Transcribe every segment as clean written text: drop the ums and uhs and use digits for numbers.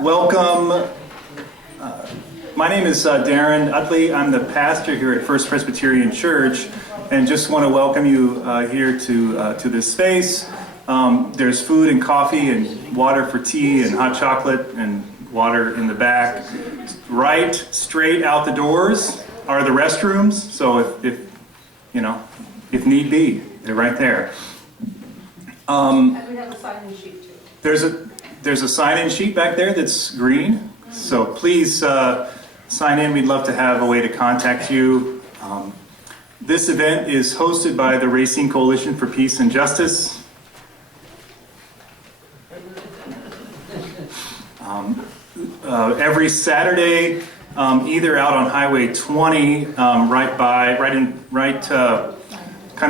Welcome. My name is Darren Utley. I'm the pastor here at First Presbyterian Church, and just want to welcome you here to this space. There's food and coffee and water for tea and hot chocolate and water in the back. Right straight out the doors are the restrooms, so if need be, they're right there. And we have a sign-in sheet too. There's a sign-in sheet back there that's green, so please sign in. We'd love to have a way to contact you. This event is hosted by the Racine Coalition for Peace and Justice. Every Saturday, either out on Highway 20, kind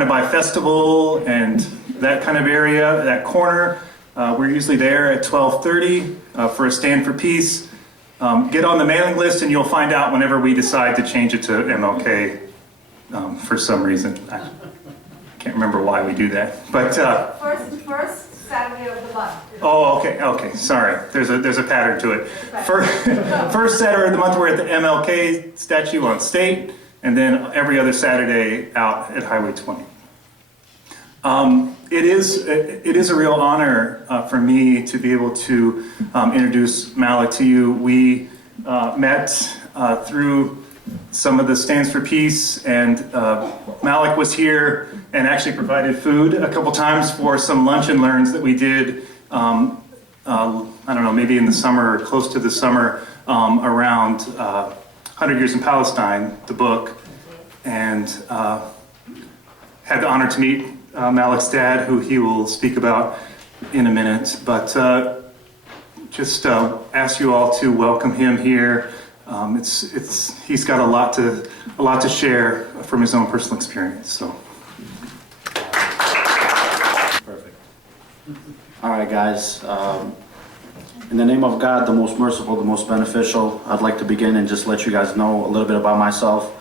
of by Festival and that kind of area, that corner. We're usually there at 12:30 for a Stand for Peace. Get on the mailing list and you'll find out whenever we decide to change it to MLK for some reason. I can't remember why we do that. But First Saturday of the month. oh, okay. Sorry. There's a pattern to it. First Saturday of the month we're at the MLK statue on State, and then every other Saturday out at Highway 20. It is a real honor for me to be able to introduce Malik to you. We met through some of the Stands for Peace, and Malik was here and actually provided food a couple times for some lunch and learns that we did, I don't know, maybe in the summer or close to the summer around 100 Years in Palestine, the book, and had the honor to meet Malik's dad, who he will speak about in a minute, but just ask you all to welcome him here. He's got a lot to share from his own personal experience. So, perfect. All right, guys. In the name of God, the most merciful, the most beneficial, I'd like to begin and just let you guys know a little bit about myself.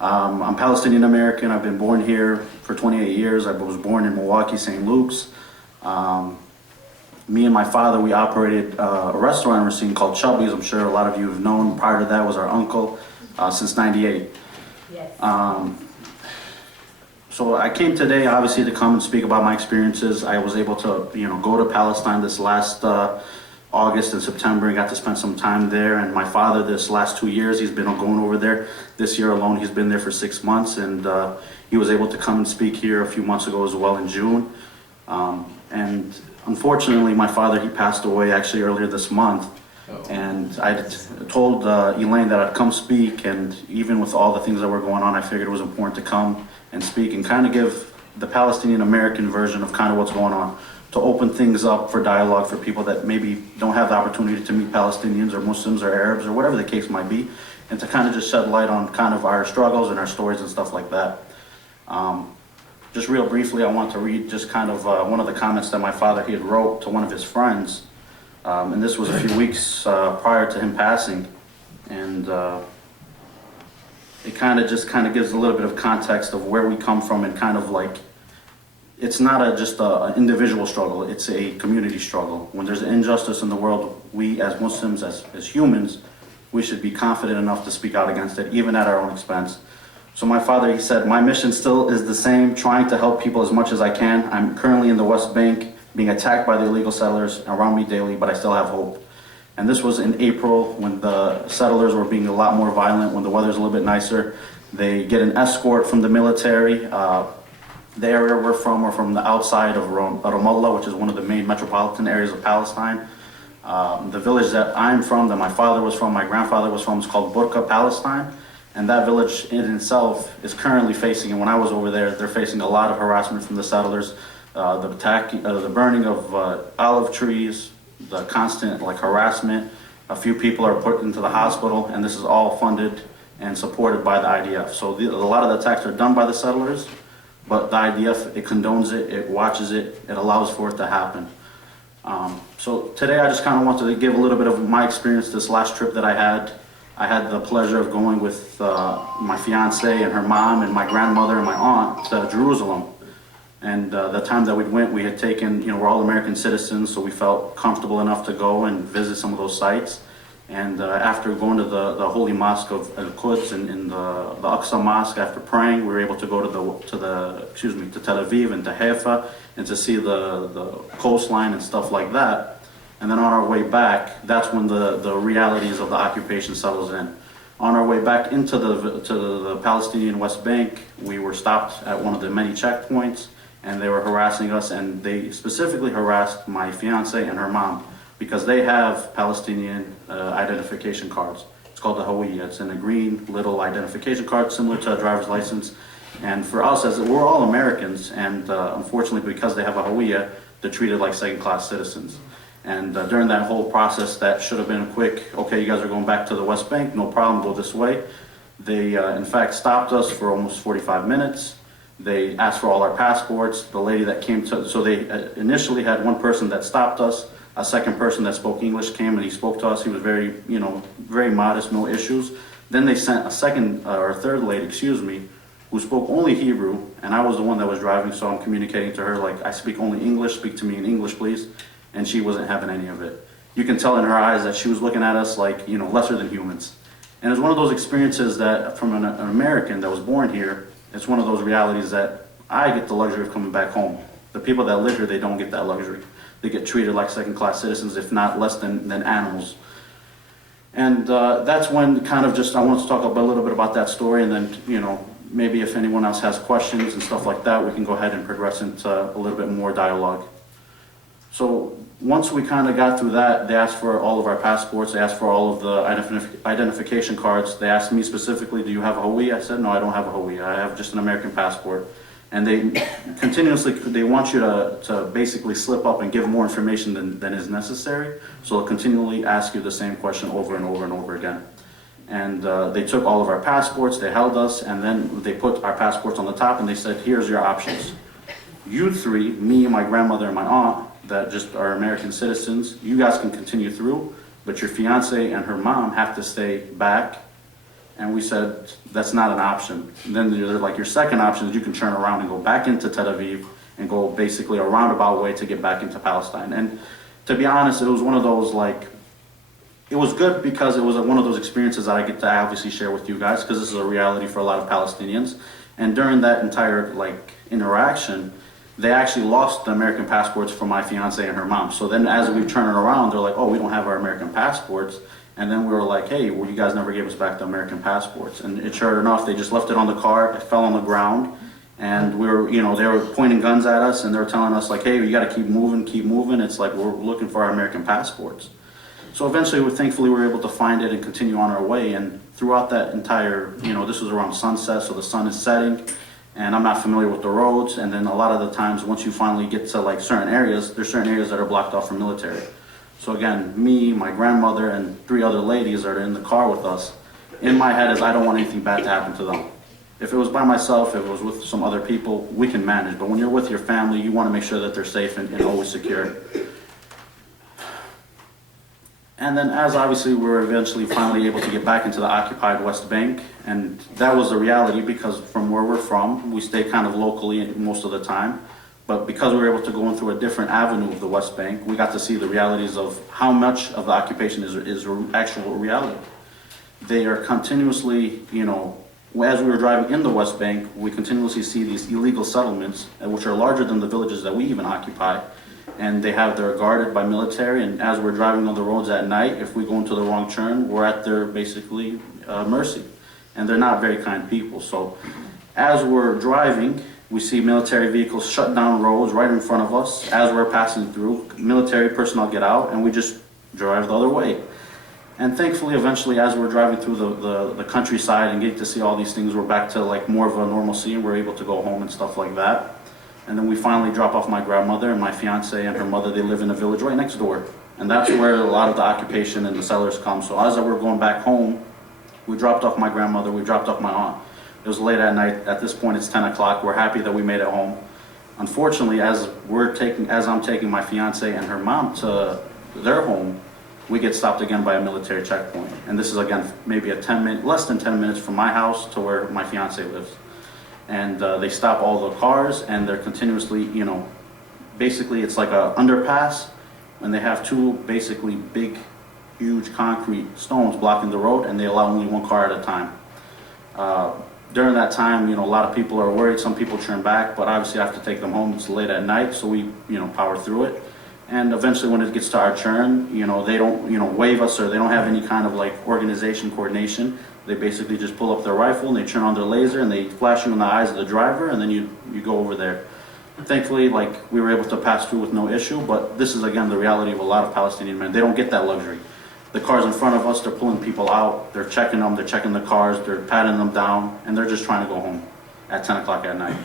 I'm Palestinian American. I've been born here for 28 years. I was born in Milwaukee, St. Luke's. Me and my father, we operated a restaurant in Racine called Chubby's. I'm sure a lot of you have known. Prior to that was our uncle since '98. Yes. So I came today, obviously, to come and speak about my experiences. I was able to, go to Palestine this last August and September and got to spend some time there. And my father, this last 2 years, he's been going over there. This year alone, he's been there for 6 months, and he was able to come and speak here a few months ago as well in June. And unfortunately, my father, he passed away actually earlier this month. And I told Elaine that I'd come speak, and even with all the things that were going on, I figured it was important to come and speak and kind of give the Palestinian American version of kind of what's going on, to open things up for dialogue for people that maybe don't have the opportunity to meet Palestinians or Muslims or Arabs or whatever the case might be, and to kind of just shed light on kind of our struggles and our stories and stuff like that. Just real briefly, I want to read just kind of one of the comments that my father, he had wrote to one of his friends, and this was a few weeks prior to him passing, and it kind of gives a little bit of context of where we come from, and kind of like, it's not just an individual struggle, it's a community struggle. When there's injustice in the world, we as Muslims, as humans, we should be confident enough to speak out against it, even at our own expense. So my father, he said, my mission still is the same, trying to help people as much as I can. I'm currently in the West Bank, being attacked by the illegal settlers around me daily, but I still have hope. And this was in April, when the settlers were being a lot more violent, when the weather's a little bit nicer. They get an escort from the military. The area we're from the outside of Ramallah, which is one of the main metropolitan areas of Palestine. The village that I'm from, that my father was from, my grandfather was from, is called Burqa, Palestine. And that village in itself is currently facing, and when I was over there, they're facing a lot of harassment from the settlers. The burning of olive trees, the constant like harassment. A few people are put into the hospital, and this is all funded and supported by the IDF. So a lot of the attacks are done by the settlers, but the IDF, it condones it, it watches it, it allows for it to happen. So today I just kind of wanted to give a little bit of my experience this last trip that I had. I had the pleasure of going with my fiance and her mom and my grandmother and my aunt to Jerusalem. And the time that we went, we had taken, we're all American citizens, so we felt comfortable enough to go and visit some of those sites. And after going to the Holy Mosque of Quds and in the Aqsa Mosque, after praying, we were able to go to Tel Aviv and to Haifa and to see the coastline and stuff like that. And then on our way back, that's when the realities of the occupation settles in. On our way back into the Palestinian West Bank, we were stopped at one of the many checkpoints, and they were harassing us, and they specifically harassed my fiance and her mom because they have Palestinian identification cards. It's called the Hawiyya. It's in a green little identification card similar to a driver's license. And for us, as we're all Americans, and unfortunately because they have a Hawiyya, they're treated like second-class citizens. And during that whole process, that should have been a quick, okay, you guys are going back to the West Bank, no problem, go this way. They, in fact, stopped us for almost 45 minutes. They asked for all our passports. The lady that came to, so they initially had one person that stopped us. A second person that spoke English came and he spoke to us. He was very, very modest, no issues. Then they sent a second or third lady, who spoke only Hebrew, and I was the one that was driving, so I'm communicating to her like, I speak only English, speak to me in English, please. And she wasn't having any of it. You can tell in her eyes that she was looking at us like, lesser than humans. And it's one of those experiences that from an American that was born here, it's one of those realities that I get the luxury of coming back home. The people that live here, they don't get that luxury. They get treated like second-class citizens, if not less than animals. And that's when kind of I want to talk a little bit about that story, and then, maybe if anyone else has questions and stuff like that, we can go ahead and progress into a little bit more dialogue. So once we kind of got through that, they asked for all of our passports, they asked for all of the identification cards. They asked me specifically, do you have a Hawiyya? I said, no, I don't have a Hawiyya, I have just an American passport. And they continuously, they want you to basically slip up and give more information than is necessary. So they'll continually ask you the same question over and over and over again. And they took all of our passports, they held us, and then they put our passports on the top and they said, here's your options. You three, me, my grandmother, and my aunt, that just are American citizens, you guys can continue through, but your fiance and her mom have to stay back. And we said, that's not an option. And then they're like, your second option is you can turn around and go back into Tel Aviv and go basically a roundabout way to get back into Palestine. And to be honest, it was one of those it was good because it was one of those experiences that I get to obviously share with you guys, because this is a reality for a lot of Palestinians. And during that entire interaction, they actually lost the American passports for my fiance and her mom. So then as we turn it around, they're like, oh, we don't have our American passports. And then we were like, hey, well, you guys never gave us back the American passports. And sure enough, they just left it on the car, it fell on the ground. And we were, they were pointing guns at us and they were telling us like, hey, you gotta keep moving. It's like, we're looking for our American passports. So eventually, thankfully, we were able to find it and continue on our way. And throughout that entire, this was around sunset, so the sun is setting. And I'm not familiar with the roads. And then a lot of the times, once you finally get to certain areas, there's certain areas that are blocked off for military. So again, me, my grandmother, and 3 other ladies are in the car with us. In my head is, I don't want anything bad to happen to them. If it was by myself, if it was with some other people, we can manage. But when you're with your family, you want to make sure that they're safe and always secure. And then as obviously we were eventually finally able to get back into the occupied West Bank, and that was the reality because from where we're from, we stay kind of locally most of the time. But because we were able to go in through a different avenue of the West Bank, we got to see the realities of how much of the occupation is actual reality. They are continuously, as we were driving in the West Bank, we continuously see these illegal settlements, which are larger than the villages that we even occupy. And they're guarded by military, and as we're driving on the roads at night, if we go into the wrong turn, we're at their basically mercy. And they're not very kind people. So as we're driving, we see military vehicles shut down roads right in front of us. As we're passing through, military personnel get out and we just drive the other way. And thankfully, eventually, as we're driving through the countryside and getting to see all these things, we're back to more of a normalcy and we're able to go home and stuff like that. And then we finally drop off my grandmother and my fiance and her mother. They live in a village right next door. And that's where a lot of the occupation and the settlers come. So as we're going back home, we dropped off my grandmother, we dropped off my aunt. It was late at night. At this point, it's 10 o'clock. We're happy that we made it home. Unfortunately, as I'm taking my fiance and her mom to their home, we get stopped again by a military checkpoint. And this is again maybe less than 10 minutes from my house to where my fiance lives. And they stop all the cars, and they're continuously, basically it's like a underpass, and they have two basically big, huge concrete stones blocking the road, and they allow only one car at a time. During that time, a lot of people are worried. Some people turn back, but obviously I have to take them home. It's late at night, so we, power through it. And eventually when it gets to our turn, they don't, wave us, or they don't have any kind of like organization coordination. They basically just pull up their rifle and they turn on their laser and they flash you in the eyes of the driver, and then you go over there. Thankfully, we were able to pass through with no issue, but this is again the reality of a lot of Palestinian men. They don't get that luxury. The cars in front of us, they're pulling people out, they're checking them, they're checking the cars, they're patting them down, and they're just trying to go home at 10 o'clock at night.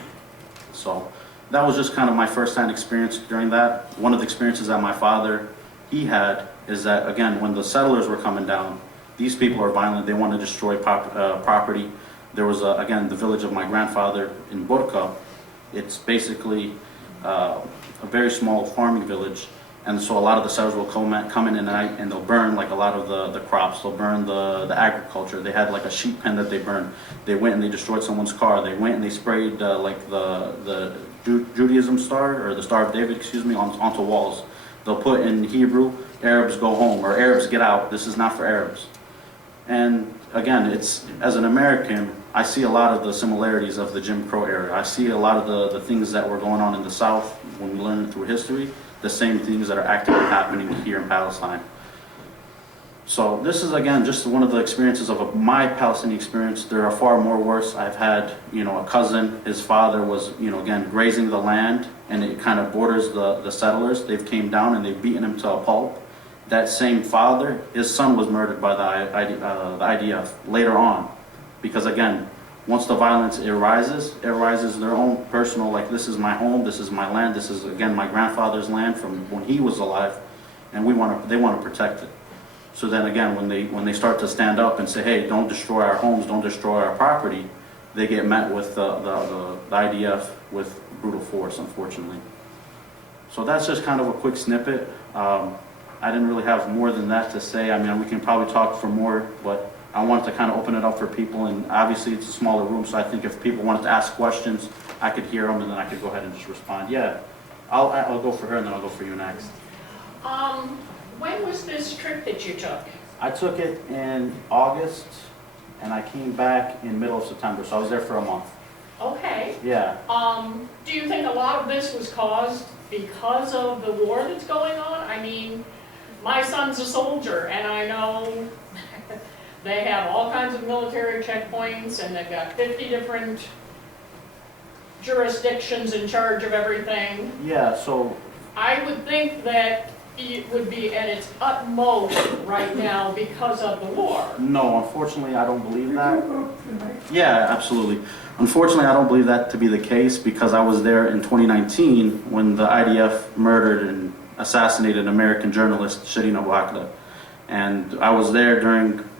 So that was just kind of my first-hand experience during that. One of the experiences that my father, he had, is that, again, when the settlers were coming down, these people are violent, they want to destroy property. There was, again, the village of my grandfather in Burka. It's basically a very small farming village. And so a lot of the settlers will come in at night, and they'll burn like a lot of the crops. They'll burn the agriculture. They had like a sheep pen that they burned. They went and they destroyed someone's car. They went and they sprayed like the Judaism star, or the Star of David, onto walls. They'll put in Hebrew, Arabs go home, or Arabs get out. This is not for Arabs. And again, as an American, I see a lot of the similarities of the Jim Crow era. I see a lot of the things that were going on in the South when we learn it through history, the same things that are actively happening here in Palestine. So this is, again, just one of the experiences of my Palestinian experience. There are far more worse. I've had, a cousin, his father was, again, grazing the land, and it kind of borders the settlers. They've came down and they've beaten him to a pulp. That same father, his son was murdered by the IDF later on. Because again, once the violence arises their own personal, like, this is my home, this is my land, this is, again, my grandfather's land from when he was alive, and they want to protect it. So then again, when they start to stand up and say, hey, don't destroy our homes, don't destroy our property, they get met with the IDF with brutal force, unfortunately. So that's just kind of a quick snippet. I didn't really have more than that to say. I mean, we can probably talk for more, but I wanted to kind of open it up for people, and obviously it's a smaller room, so I think if people wanted to ask questions, I could hear them, and then I could go ahead and just respond. Yeah, I'll go for her, and then I'll go for you next. When was this trip that you took? I took it in August, and I came back in middle of September, so I was there for a month. Okay. Yeah. Do you think a lot of this was caused because of the war that's going on? I mean, my son's a soldier, and I know they have all kinds of military checkpoints, and they've got 50 different jurisdictions in charge of everything. Yeah, so I would think that it would be at its utmost right now because of the war. no, unfortunately, I don't believe that. Yeah, absolutely. Unfortunately, I don't believe that to be the case, because I was there in 2019 when the IDF murdered and assassinated an American journalist, Shireen Abu Akleh. And I was there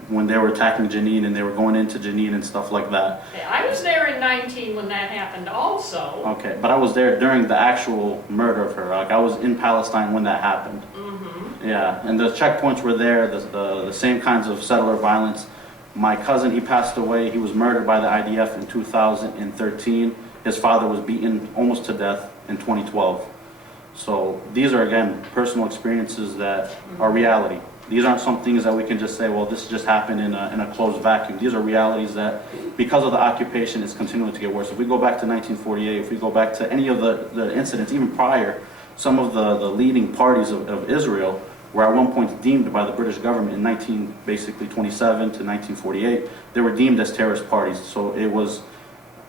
when they were attacking Jenin, and they were going into Jenin and stuff like that. Yeah, I was there in 19 when that happened also. Okay, but I was there during the actual murder of her. Like, I was in Palestine when that happened. Mm-hmm. Yeah, and the checkpoints were there, the same kinds of settler violence. My cousin, he passed away. He was murdered by the IDF in 2013. His father was beaten almost to death in 2012. So these are, again, personal experiences that are reality. These aren't some things that we can just say, well, this just happened in a closed vacuum. These are realities that, because of the occupation, it's continuing to get worse. If we go back to 1948, if we go back to any of the incidents, even prior, some of the leading parties of Israel were at one point deemed by the British government in 1927 to 1948, they were deemed as terrorist parties. So it was,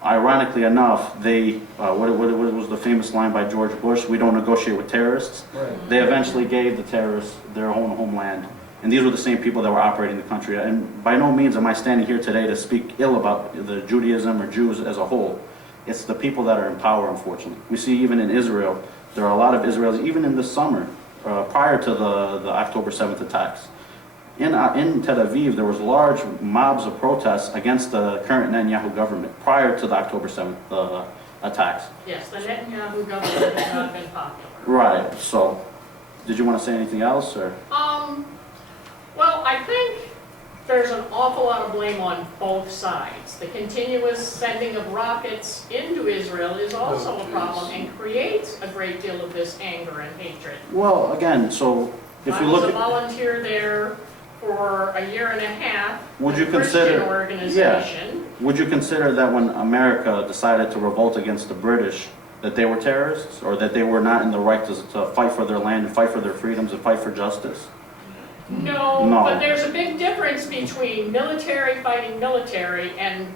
ironically enough, what was the famous line by George Bush? We don't negotiate with terrorists. Right. They eventually gave the terrorists their own homeland. And these were the same people that were operating the country. And by no means am I standing here today to speak ill about the Judaism or Jews as a whole. It's the people that are in power, unfortunately. We see even in Israel, there are a lot of Israelis, even in the summer, prior to the October 7th attacks. In Tel Aviv, there was large mobs of protests against the current Netanyahu government prior to the October 7th attacks. Yes, the Netanyahu government has not been popular. Right, so, did you want to say anything else, or? Well, I think there's an awful lot of blame on both sides. The continuous sending of rockets into Israel is also a problem and creates a great deal of this anger and hatred. Well, again, so, if we look I was at... a volunteer there for a year and a half. Would you with a consider- Christian organization. Would you consider that when America decided to revolt against the British, that they were terrorists, or that they were not in the right to fight for their land and fight for their freedoms and fight for justice? No, No. but there's a big difference between military fighting military and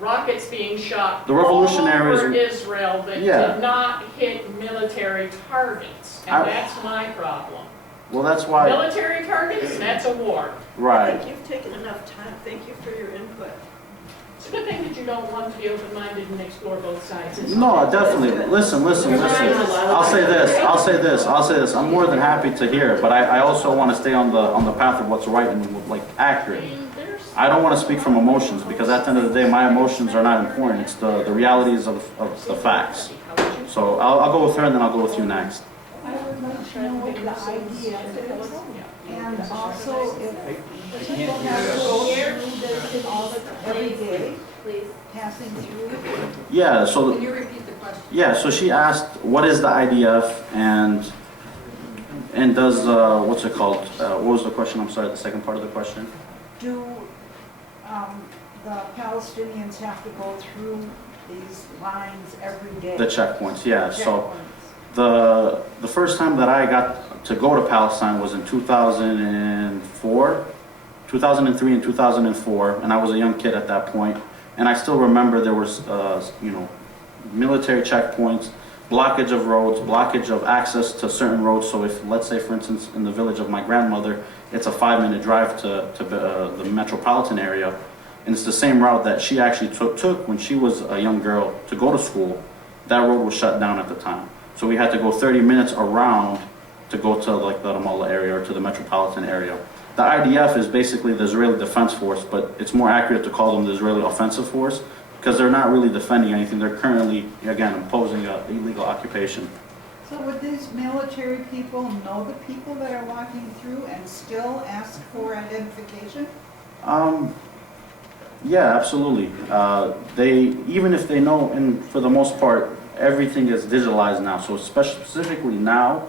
rockets being shot The revolutionaries- all over Israel that Yeah. did not hit military targets, and that's my problem. Well, that's why... Military targets, that's a war. I Right. think you've taken enough time. Thank you for your input. It's a good thing that you don't want to be open-minded and explore both sides. No, definitely. Listen. I'll say this. I'm more than happy to hear it, but I also want to stay on the path of what's right and like I accurate. mean, there's, I don't want to speak from emotions because at the end of the day, my emotions are not important. It's the realities of the facts. So I'll go with her and then I'll go with you next. I would like to know what the idea is, and also if people have to go through this every day, passing through. Yeah. So Can you repeat the question? yeah. So she asked, what is the IDF and does what's it called? What was the question? I'm sorry. The second part of the question. Do the Palestinians have to go through these lines every day? The checkpoints. Yeah. So. Checkpoints. The first time that I got to go to Palestine was in 2004, 2003 and 2004, and I was a young kid at that point. And I still remember there was, military checkpoints, blockage of roads, blockage of access to certain roads. So if, let's say, for instance, in the village of my grandmother, it's a 5-minute drive to the metropolitan area, and it's the same route that she actually took when she was a young girl to go to school. That road was shut down at the time. So we had to go 30 minutes around to go to like the Ramallah area or to the metropolitan area. The IDF is basically the Israeli Defense Force, but it's more accurate to call them the Israeli Offensive Force because they're not really defending anything. They're currently, again, imposing an illegal occupation. So would these military people know the people that are walking through and still ask for identification? Yeah, absolutely. Even if they know, and for the most part, everything is digitalized now. So specifically now,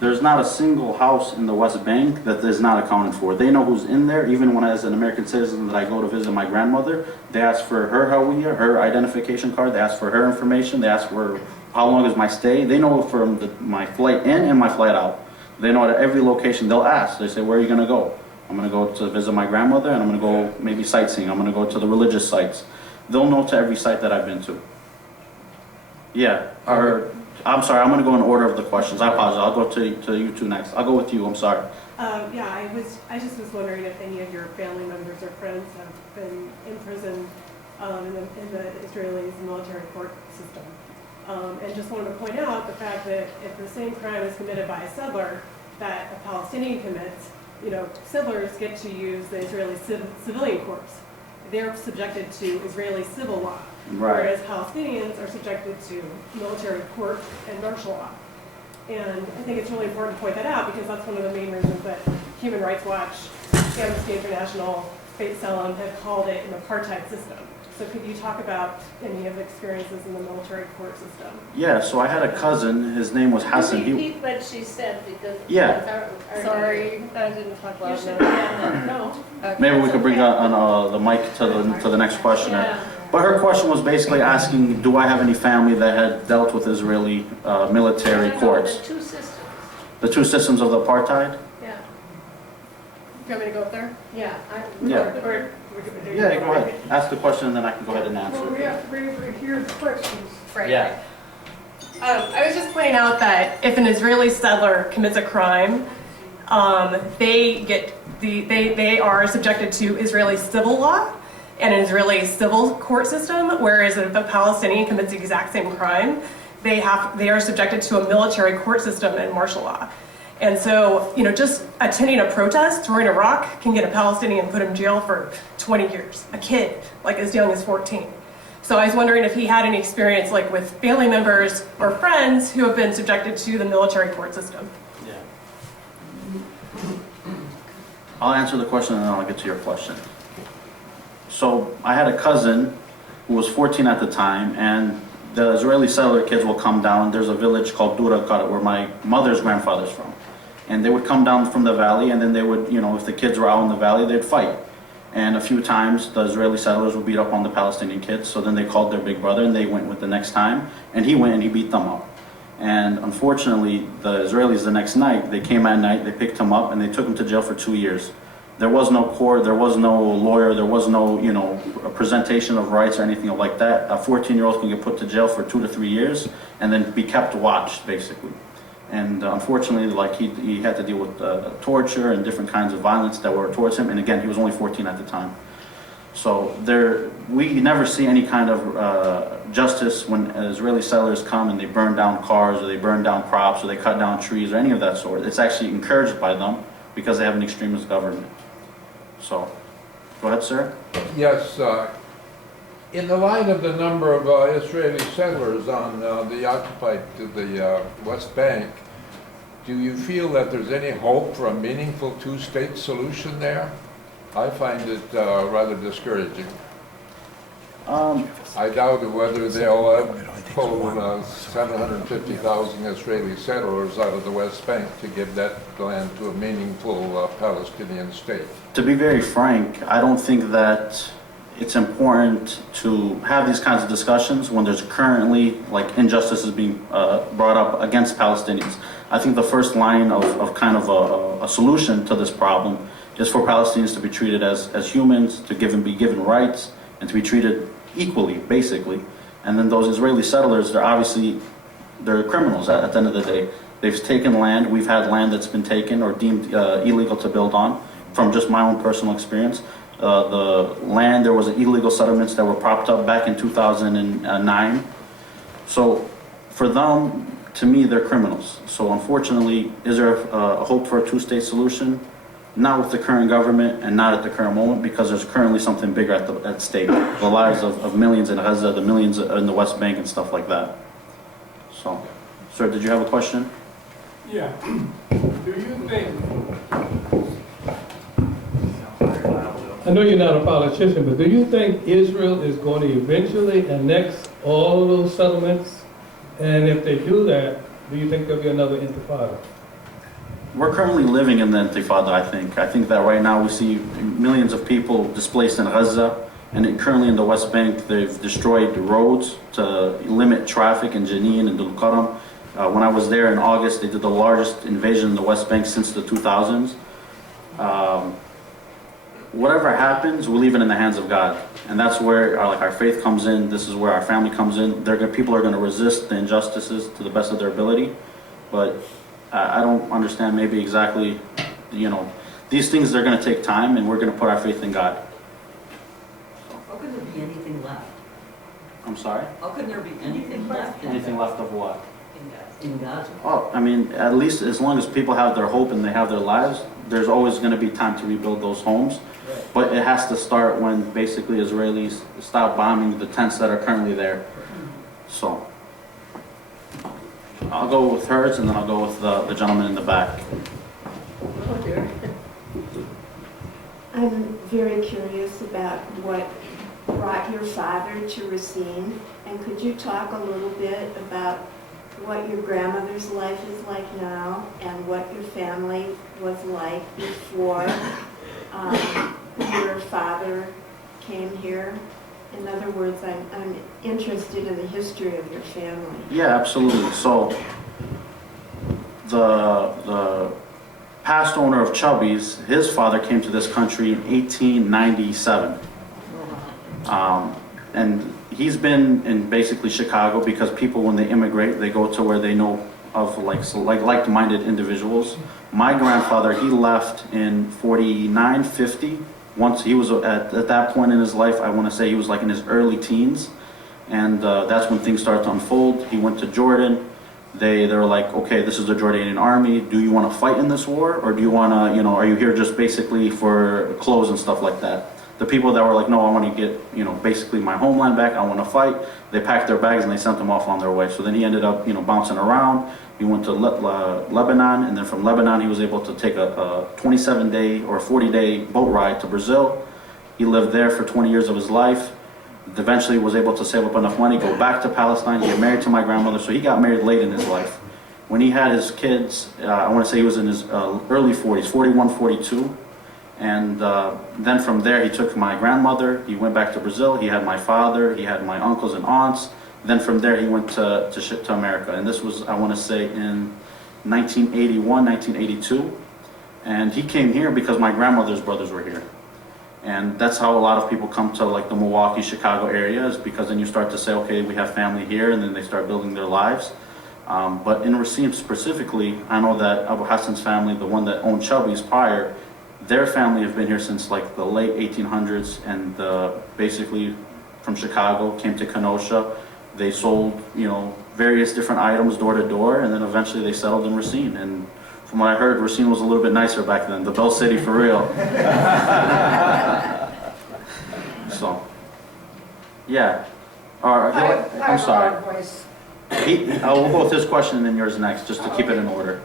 there's not a single house in the West Bank that is not accounted for. They know who's in there. Even when as an American citizen that I go to visit my grandmother, they ask for her hawiyah, her identification card. They ask for her information. They ask for how long is my stay. They know from my flight in and my flight out. They know at every location. They'll ask. They say, where are you going to go? I'm going to go to visit my grandmother, and I'm going to go maybe sightseeing. I'm going to go to the religious sites. They'll know to every site that I've been to. Yeah, I'm sorry, I'm going to go in order of the questions. I apologize. I'll go to you two next. I'll go with you. I'm sorry. I just was wondering if any of your family members or friends have been imprisoned in the Israeli military court system. And just wanted to point out the fact that if the same crime is committed by a settler that a Palestinian commits, settlers get to use the Israeli civilian courts. They're subjected to Israeli civil law. Right. Whereas Palestinians are subjected to military court and martial law. And I think it's really important to point that out because that's one of the main reasons that Human Rights Watch, Amnesty International, Faith Salem have called it an apartheid system. So could you talk about any of the experiences in the military court system? Yeah, so I had a cousin. His name was Hassan. Can you repeat what she said because. Yeah. Sorry, I didn't talk you loud should enough. no. Maybe we could bring on the mic to the next questioner. Yeah. But her question was basically asking, do I have any family that had dealt with Israeli military courts? The two systems. The two systems of the apartheid? Yeah. You want me to go up there? Yeah. Or- Yeah, go ahead. Ask the question and then I can go ahead and answer. Well, we have to hear the questions. Right. Yeah. I was just pointing out that if an Israeli settler commits a crime, they are subjected to Israeli civil law and an Israeli civil court system, whereas if a Palestinian commits the exact same crime, they are subjected to a military court system and martial law. And so, you know, just attending a protest, throwing a rock, can get a Palestinian and put him in jail for 20 years. A kid, like as young as 14. So I was wondering if he had any experience, like with family members or friends who have been subjected to the military court system. Yeah. I'll answer the question and then I'll get to your question. So I had a cousin who was 14 at the time, and the Israeli settler kids will come down. There's a village called Dura where my mother's grandfather's from. And they would come down from the valley, and then they would, you know, if the kids were out in the valley, they'd fight. And a few times the Israeli settlers would beat up on the Palestinian kids, so then they called their big brother and they went with the next time, and he went and he beat them up. And unfortunately, the Israelis the next night, they came at night, they picked him up and they took him to jail for 2 years. There was no court, there was no lawyer, there was no, you know, a presentation of rights or anything like that. A 14-year-old can get put to jail for 2 to 3 years and then be kept watched, basically. And unfortunately, like he had to deal with torture and different kinds of violence that were towards him. And again, he was only 14 at the time. So we never see any kind of justice when Israeli settlers come and they burn down cars or they burn down crops or they cut down trees or any of that sort. It's actually encouraged by them because they have an extremist government. So, go ahead, sir. Yes, in the light of the number of Israeli settlers on the occupied the West Bank, do you feel that there's any hope for a meaningful two-state solution there? I find it rather discouraging. I doubt whether they'll pull 750,000 Israeli settlers out of the West Bank to give that land to a meaningful Palestinian state. To be very frank, I don't think that it's important to have these kinds of discussions when there's currently like injustices being brought up against Palestinians. I think the first line of kind of a solution to this problem is for Palestinians to be treated as humans, to be given rights, and to be treated equally, basically. And then those Israeli settlers, they're criminals at the end of the day. They've taken land. We've had land that's been taken or deemed illegal to build on. From just my own personal experience, the land, there was illegal settlements that were propped up back in 2009. So for them, to me, they're criminals. So unfortunately, is there a hope for a two-state solution? Not with the current government and not at the current moment, because there's currently something bigger at stake. The lives of millions in Gaza, the millions in the West Bank and stuff like that. So, sir, did you have a question? Yeah. Do you think, I know you're not a politician, but do you think Israel is going to eventually annex all of those settlements? And if they do that, do you think there'll be another intifada? We're currently living in the intifada, I think. I think that right now we see millions of people displaced in Gaza, and currently in the West Bank, they've destroyed roads to limit traffic in Jenin and Dul Qaram. When I was there in August, they did the largest invasion in the West Bank since the 2000s. Whatever happens, we leave it in the hands of God. And that's where our faith comes in. This is where our family comes in. People are going to resist the injustices to the best of their ability. But I don't understand maybe exactly, these things, they're going to take time, and we're going to put our faith in God. How could there be anything left? I'm sorry? How could there be anything left? Anything left of what? In Gaza? Oh, I mean, at least as long as people have their hope and they have their lives, there's always going to be time to rebuild those homes. Right. But it has to start when basically Israelis stop bombing the tents that are currently there. So, I'll go with hers and then I'll go with the gentleman in the back. I'm very curious about what brought your father to Racine, and could you talk a little bit about what your grandmother's life is like now and what your family was like before your father came here? In other words, I'm interested in the history of your family. Yeah, absolutely. So, the past owner of Chubby's, his father came to this country in 1897. And he's been in basically Chicago because people, when they immigrate, they go to where they know of like-minded individuals. My grandfather, he left in 49, 50. Once he was at that point in his life, I want to say he was like in his early teens. And that's when things started to unfold. He went to Jordan. they were like, okay, this is the Jordanian army. Do you want to fight in this war, or do you want to, are you here just basically for clothes and stuff like that? The people that were like, no, I want to get, basically my homeland back. I want to fight. They packed their bags and they sent them off on their way. So then he ended up, bouncing around. He went to Lebanon, and then from Lebanon he was able to take a 27-day or 40-day boat ride to Brazil. He lived there for 20 years of his life. Eventually was able to save up enough money, go back to Palestine, get married to my grandmother. So he got married late in his life. When he had his kids, I want to say he was in his early 40s, 41, 42. And then from there he took my grandmother, he went back to Brazil, he had my father, he had my uncles and aunts. Then from there he went to America. And this was, I want to say, in 1981, 1982. And he came here because my grandmother's brothers were here. And that's how a lot of people come to like the Milwaukee, Chicago area, is because then you start to say, okay, we have family here, and then they start building their lives. But in Racine specifically, I know that Abu Hassan's family, the one that owned Chubby's prior, their family have been here since like the late 1800s, and basically from Chicago came to Kenosha. They sold, various different items door to door, and then eventually they settled in Racine. And from what I heard, Racine was a little bit nicer back then, the Bell City for real. So, yeah. I'm sorry. We'll go with this question and then yours next, just to keep it in order.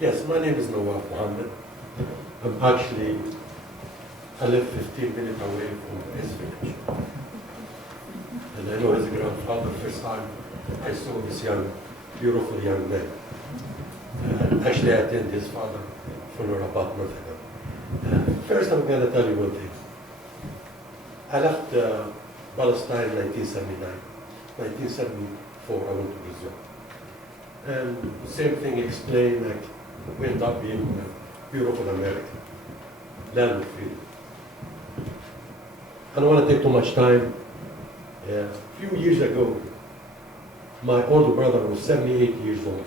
Yes, my name is Nawaf Mohammed. I live 15 minutes away from his village. And I know his grandfather, first time I saw this beautiful young man. Actually, I attended his father funeral about a month ago. First, I'm going to tell you one thing. I left Palestine in 1979. 1974, I went to Brazil. And same thing explained, like, we ended up being a beautiful America, land of freedom. I don't want to take too much time. A few years ago, my older brother was 78 years old.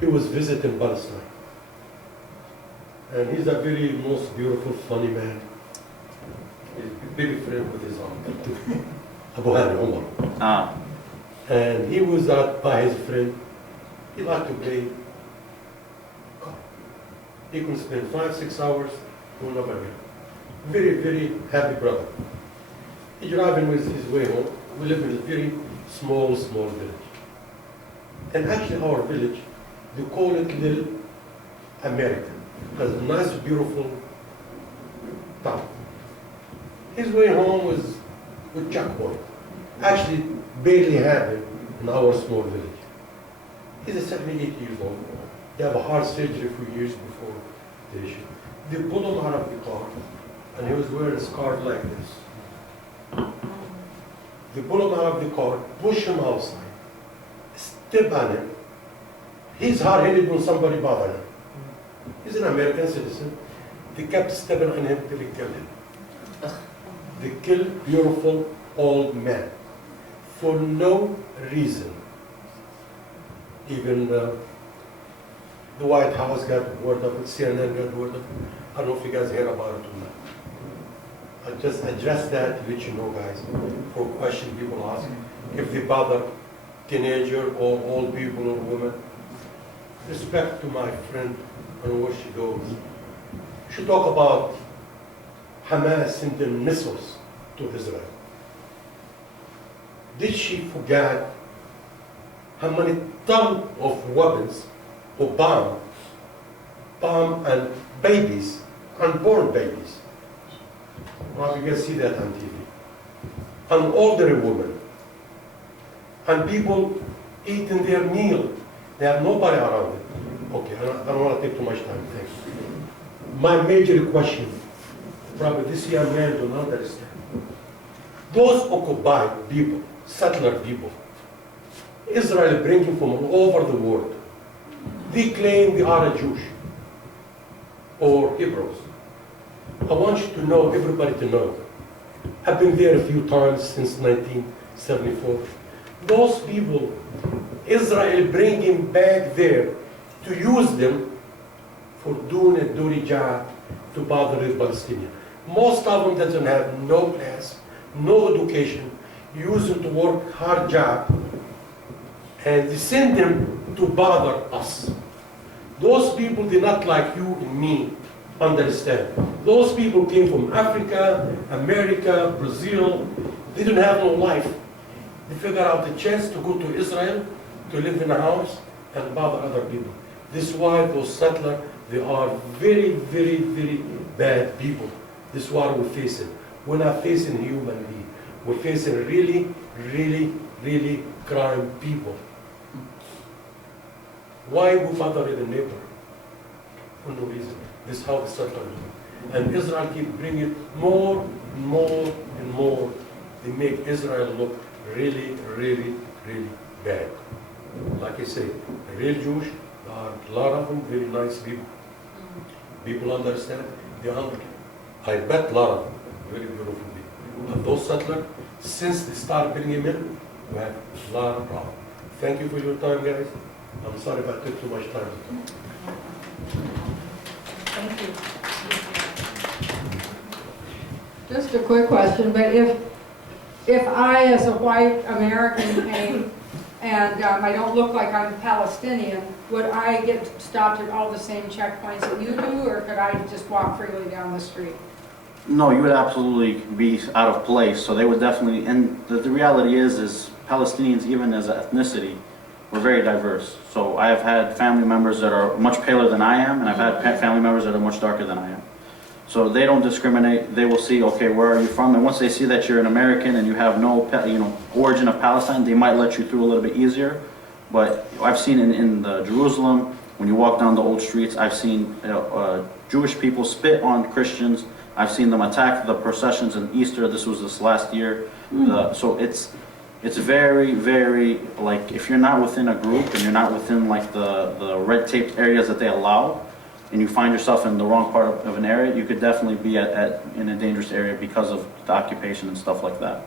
He was visiting Palestine. And he's a very most beautiful, funny man. He's a big friend with his uncle, Abu Hani Omar. And he was out by his friend. He liked to play. He could spend 5-6 hours going over here. Very, very happy brother. He's driving with his way home. We live in a very small village. And actually our village, they call it Little America. Because a nice, beautiful town. His way home was with checkpoint. Actually, barely happened in our small village. He's 78 years old. They have a heart surgery a few years before the issue. They pulled him out of the car, and he was wearing a scarf like this. They pull him out of the car, push him outside, step on him. He's hard-headed when somebody bothers him. He's an American citizen. They kept stepping on him till they killed him. They killed beautiful old man for no reason. Even the White House got word of it, CNN got word of it. I don't know if you guys heard about it or not. I just address that to let you know, guys, for question people ask. If they bother teenager or old people or women, respect to my friend and where she goes. She talk about Hamas sending missiles to Israel. Did she forget how many tons of weapons or bomb and babies, unborn babies? Well, you can see that on TV. An older woman, and people eating their meal. They have nobody around it. Okay, I don't want to take too much time. Thanks. My major question, probably this young man do not understand. Those occupied people, settler people, Israel bringing from all over the world, they claim they are Jewish or Hebrews. I want you to know, everybody to know, I've been there a few times since 1974. Those people, Israel bringing back there to use them for doing a dirty job to bother the Palestinians. Most of them doesn't have no class, no education. use them to work hard job, and they send them to bother us. Those people did not like you and me understand. Those people came from Africa, America, Brazil. They didn't have no life. They figured out the chance to go to Israel, to live in a house, and bother other people. This is why those settlers, they are very, very, very bad people. This is what we're facing. We're not facing human beings. We're facing really, really, really crime people. Why we bother the neighbor? For no reason. This is how the settlers do. And Israel keep bringing more and more and more. They make Israel look really, really, really bad. Like I say, the real Jewish, there are a lot of them very nice people. People understand, they understand. I bet a lot of them, very beautiful people. But those settlers, since they start bringing them in, we have a lot of problems. Thank you for your time, guys. I'm sorry if I took too much time. Thank you. Just a quick question, but if I, as a white American, came and I don't look like I'm Palestinian, would I get stopped at all the same checkpoints that you do, or could I just walk freely down the street? No, you would absolutely be out of place. So they would definitely, and the reality is Palestinians, even as an ethnicity, we're very diverse. So I have had family members that are much paler than I am, and I've had family members that are much darker than I am. So they don't discriminate. They will see, okay, where are you from? And once they see that you're an American and you have no, origin of Palestine, they might let you through a little bit easier. But I've seen in Jerusalem, when you walk down the old streets, I've seen Jewish people spit on Christians. I've seen them attack the processions in Easter. This was this last year. So it's very, very, like, if you're not within a group and you're not within like the red taped areas that they allow, and you find yourself in the wrong part of an area, you could definitely be in a dangerous area because of the occupation and stuff like that.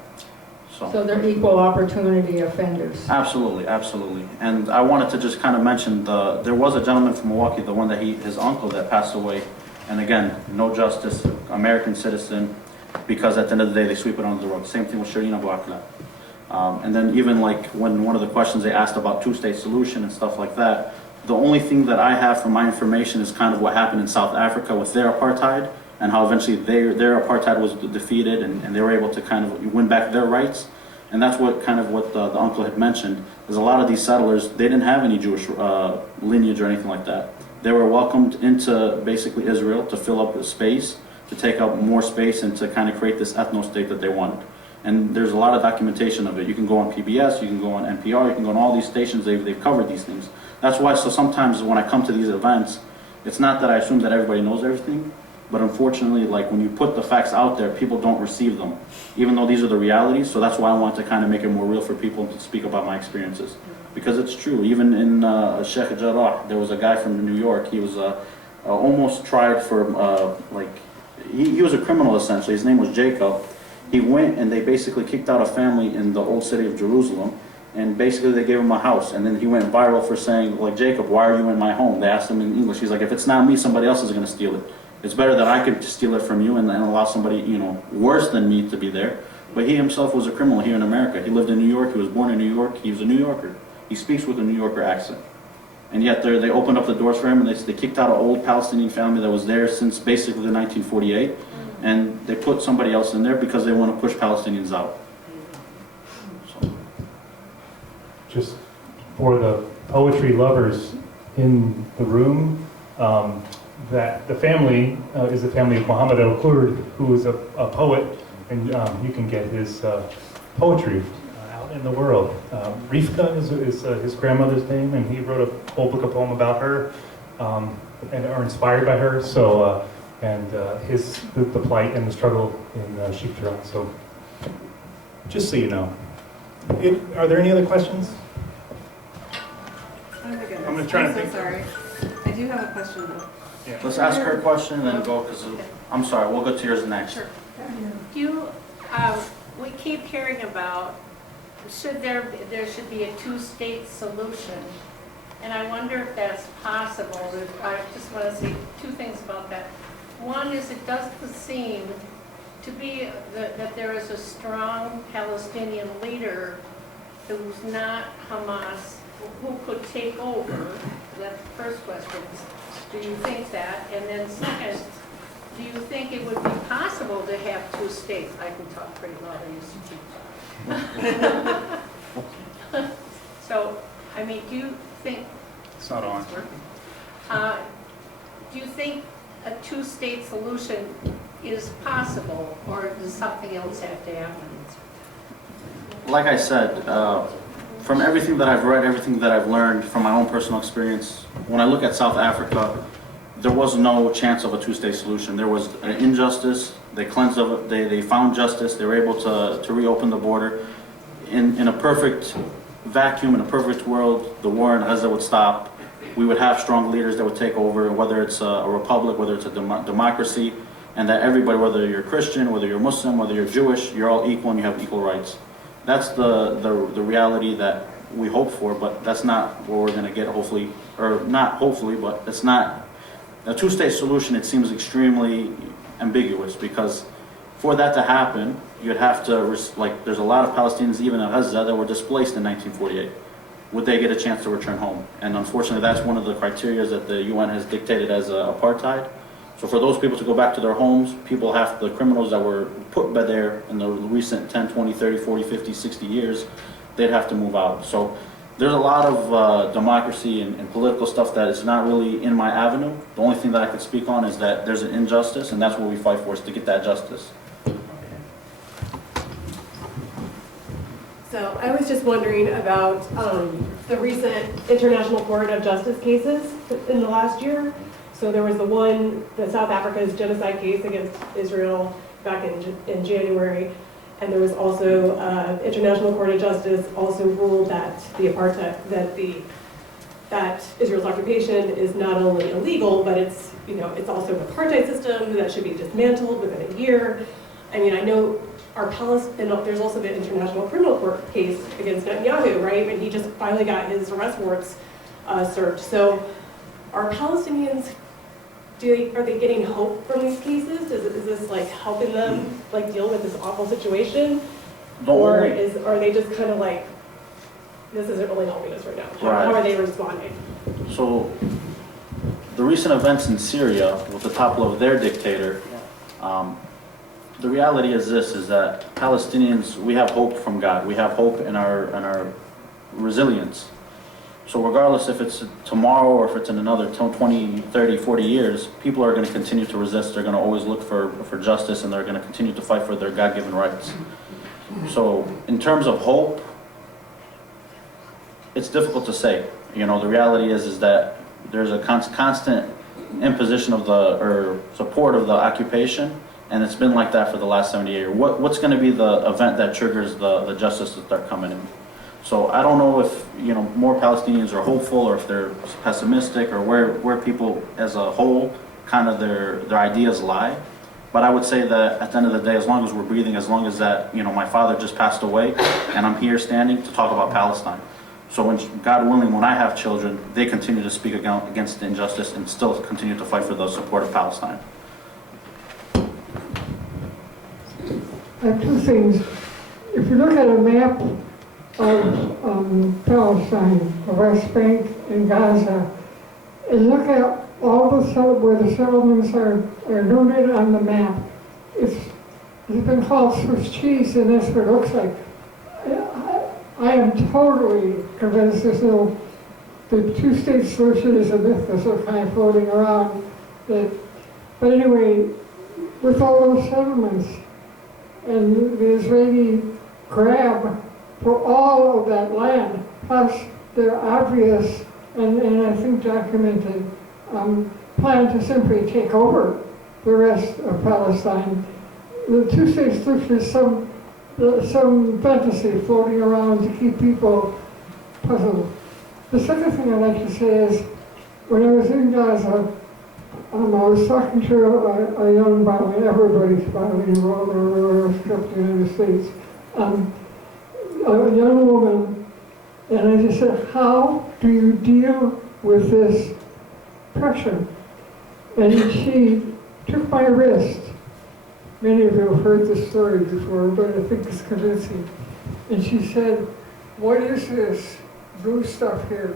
So they're equal opportunity offenders. Absolutely, absolutely. And I wanted to just kind of mention there was a gentleman from Milwaukee, the one that his uncle that passed away, and again, no justice, American citizen, because at the end of the day they sweep it under the rug. Same thing with Shireen Abu Akleh. And then even like when one of the questions they asked about two-state solution and stuff like that, the only thing that I have from my information is kind of what happened in South Africa with their apartheid, and how eventually their apartheid was defeated and they were able to kind of win back their rights. And that's what the uncle had mentioned, is a lot of these settlers, they didn't have any Jewish lineage or anything like that. They were welcomed into basically Israel to fill up the space, to take up more space and to kind of create this ethno-state that they wanted. And there's a lot of documentation of it. You can go on PBS, you can go on NPR, you can go on all these stations, they've covered these things. That's why, so sometimes when I come to these events, it's not that I assume that everybody knows everything, but unfortunately, like when you put the facts out there, people don't receive them, even though these are the realities. So that's why I want to kind of make it more real for people to speak about my experiences. Because it's true, even in Sheikh Jarrah, there was a guy from New York, he was almost tried for, he was a criminal essentially, his name was Jacob. He went and they basically kicked out a family in the old city of Jerusalem, and basically they gave him a house, and then he went viral for saying, like, Jacob, why are you in my home? They asked him in English, he's like, if it's not me, somebody else is going to steal it. It's better that I could steal it from you and allow somebody, worse than me to be there. But he himself was a criminal here in America. He lived in New York, he was born in New York, he was a New Yorker. He speaks with a New Yorker accent. And yet they opened up the doors for him, and they kicked out an old Palestinian family that was there since basically 1948. And they put somebody else in there because they want to push Palestinians out. So. Just for the poetry lovers in the room, that the family is the family of Muhammad al-Kurd, who is a poet, and you can get his poetry out in the world. Rifka is his grandmother's name, and he wrote a whole book of poem about her, and are inspired by her. So. The plight and the struggle in Sheikh Jarrah. So, just so you know. Are there any other questions? Oh my goodness. I'm gonna try to so think. Sorry. I do have a question though. Yeah. Let's ask her a question and then go, because I'm sorry, we'll go to yours next. Sure. We keep hearing about there should be a two-state solution, and I wonder if that's possible. I just want to say two things about that. One is, it doesn't seem that there is a strong Palestinian leader who's not Hamas, who could take over? That's the first question. Do you think that? And then second, do you think it would be possible to have two states? I can talk pretty loud, I used to teach. So, I mean, do you think... It's not on. Do you think a two-state solution is possible, or does something else have to happen? Like I said, from everything that I've read, everything that I've learned from my own personal experience, when I look at South Africa, there was no chance of a two-state solution. There was an injustice. They cleansed of it. They found justice. They were able to reopen the border. In a perfect vacuum, in a perfect world, the war in Gaza would stop. We would have strong leaders that would take over, whether it's a republic, whether it's a democracy, and that everybody, whether you're Christian, whether you're Muslim, whether you're Jewish, you're all equal and you have equal rights. That's the reality that we hope for, but that's not what we're going to get, hopefully, or not hopefully, but it's not. A two-state solution, it seems extremely ambiguous, because for that to happen, you'd have to, like, there's a lot of Palestinians, even in Gaza, that were displaced in 1948. Would they get a chance to return home? And unfortunately, that's one of the criteria that the UN has dictated as apartheid. So for those people to go back to their homes, the criminals that were put by there in the recent 10, 20, 30, 40, 50, 60 years, they'd have to move out. So there's a lot of democracy and political stuff that is not really in my avenue. The only thing that I could speak on is that there's an injustice, and that's what we fight for, is to get that justice. So I was just wondering about the recent International Court of Justice cases in the last year. So there was the South Africa's genocide case against Israel back in January. And there was also International Court of Justice also ruled that that Israel's occupation is not only illegal, but it's also an apartheid system that should be dismantled within a year. I mean, I know there's also the International Criminal Court case against Netanyahu, right? And he just finally got his arrest warrants served. So are Palestinians, are they getting hope from these cases? Is this like helping them like deal with this awful situation? Or are they just kind of like, this isn't really helping us right now? How are they responding? So the recent events in Syria with the topple of their dictator, the reality is this, is that Palestinians, we have hope from God. We have hope in our resilience. So regardless if it's tomorrow or if it's in another 20, 30, 40 years, people are going to continue to resist. They're going to always look for justice, and they're going to continue to fight for their God-given rights. So in terms of hope, it's difficult to say. The reality is that there's a constant imposition of support of the occupation, and it's been like that for the last 70 years. What's going to be the event that triggers the justice to start coming in? So I don't know if more Palestinians are hopeful, or if they're pessimistic, or where people as a whole kind of their ideas lie. But I would say that at the end of the day, as long as we're breathing, as long as that my father just passed away, and I'm here standing to talk about Palestine. So when God willing, when I have children, they continue to speak against the injustice and still continue to fight for the support of Palestine. I have two things. If you look at a map of Palestine, the West Bank and Gaza, and look at all where the settlements are noted on the map, it's been called Swiss cheese, and that's what it looks like. I am totally convinced the two-state solution is a myth that's kind of floating around. But anyway, with all those settlements and the Israeli grab for all of that land, plus their obvious and I think documented plan to simply take over the rest of Palestine, the two-state solution is some fantasy floating around to keep people puzzled. The second thing I'd like to say is, when I was in Gaza, I was talking to a young Battalion, everybody's Battalion enrolled or in the United States, a young woman, and I just said, how do you deal with this pressure? And she took my wrist many of you have heard this story before, but I think it's convincing. And she said, "What is this blue stuff here?"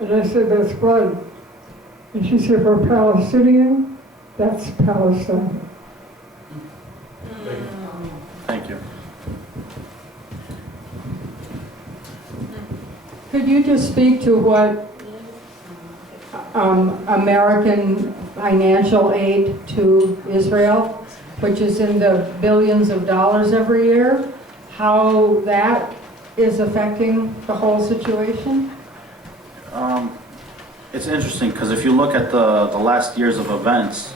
And I said, "That's blood." And she said, "For a Palestinian, that's Palestine." Thank you. Could you just speak to what American financial aid to Israel, which is in the billions of dollars every year, how that is affecting the whole situation? It's interesting because if you look at the last years of events,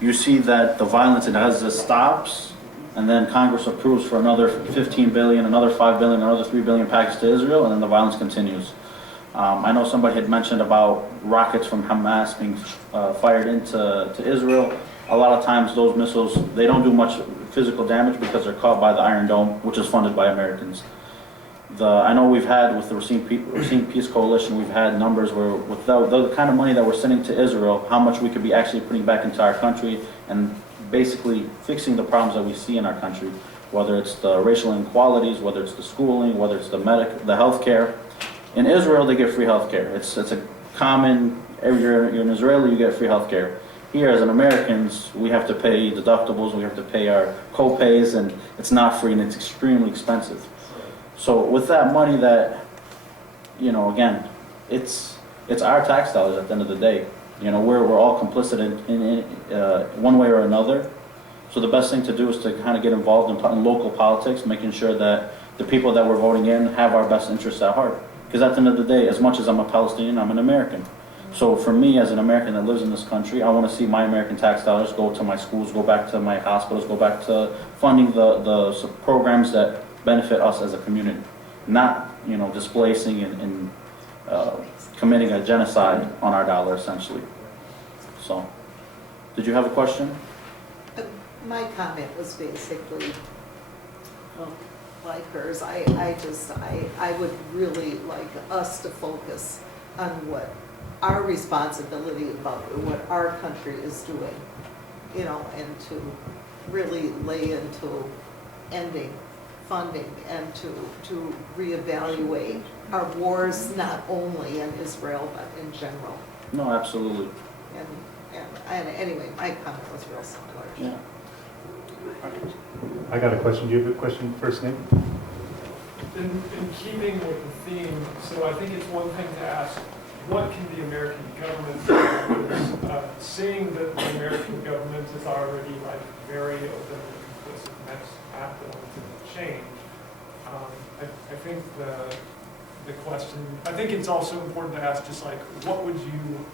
you see that the violence in Gaza stops, and then Congress approves for another 15 billion, another 5 billion, another 3 billion package to Israel, and then the violence continues. I know somebody had mentioned about rockets from Hamas being fired into Israel. A lot of times those missiles, they don't do much physical damage because they're caught by the Iron Dome, which is funded by Americans. I know we've had with the Racine Peace Coalition, we've had numbers where with the kind of money that we're sending to Israel, how much we could be actually putting back into our country and basically fixing the problems that we see in our country, whether it's the racial inequalities, whether it's the schooling, whether it's the health care. In Israel, they get free health care. It's a common, you're an Israeli, you get free health care. Here, as an Americans, we have to pay deductibles, we have to pay our co-pays, and it's not free and it's extremely expensive. So with that money that, you know, again, it's our tax dollars at the end of the day. You know, we're all complicit in one way or another. So the best thing to do is to kind of get involved in local politics, making sure that the people that we're voting in have our best interests at heart. Because at the end of the day, as much as I'm a Palestinian, I'm an American. So for me, as an American that lives in this country, I want to see my American tax dollars go to my schools, go back to my hospitals, go back to funding the programs that benefit us as a community, not, you know, displacing and committing a genocide on our dollar, essentially. So, did you have a question? My comment was basically like hers. I would really like us to focus on what our responsibility about what our country is doing, you know, and to really lay into ending funding and to reevaluate our wars, not only in Israel, but in general. No, absolutely. And anyway, my comment was real similar. Yeah. I got a question. Do you have a question first, Nick? In keeping with the theme, so I think it's one thing to ask, what can the American government do? Seeing that the American government is already like very open and complicit, and that's not going to change. I think the question, I think it's also important to ask just like, what would you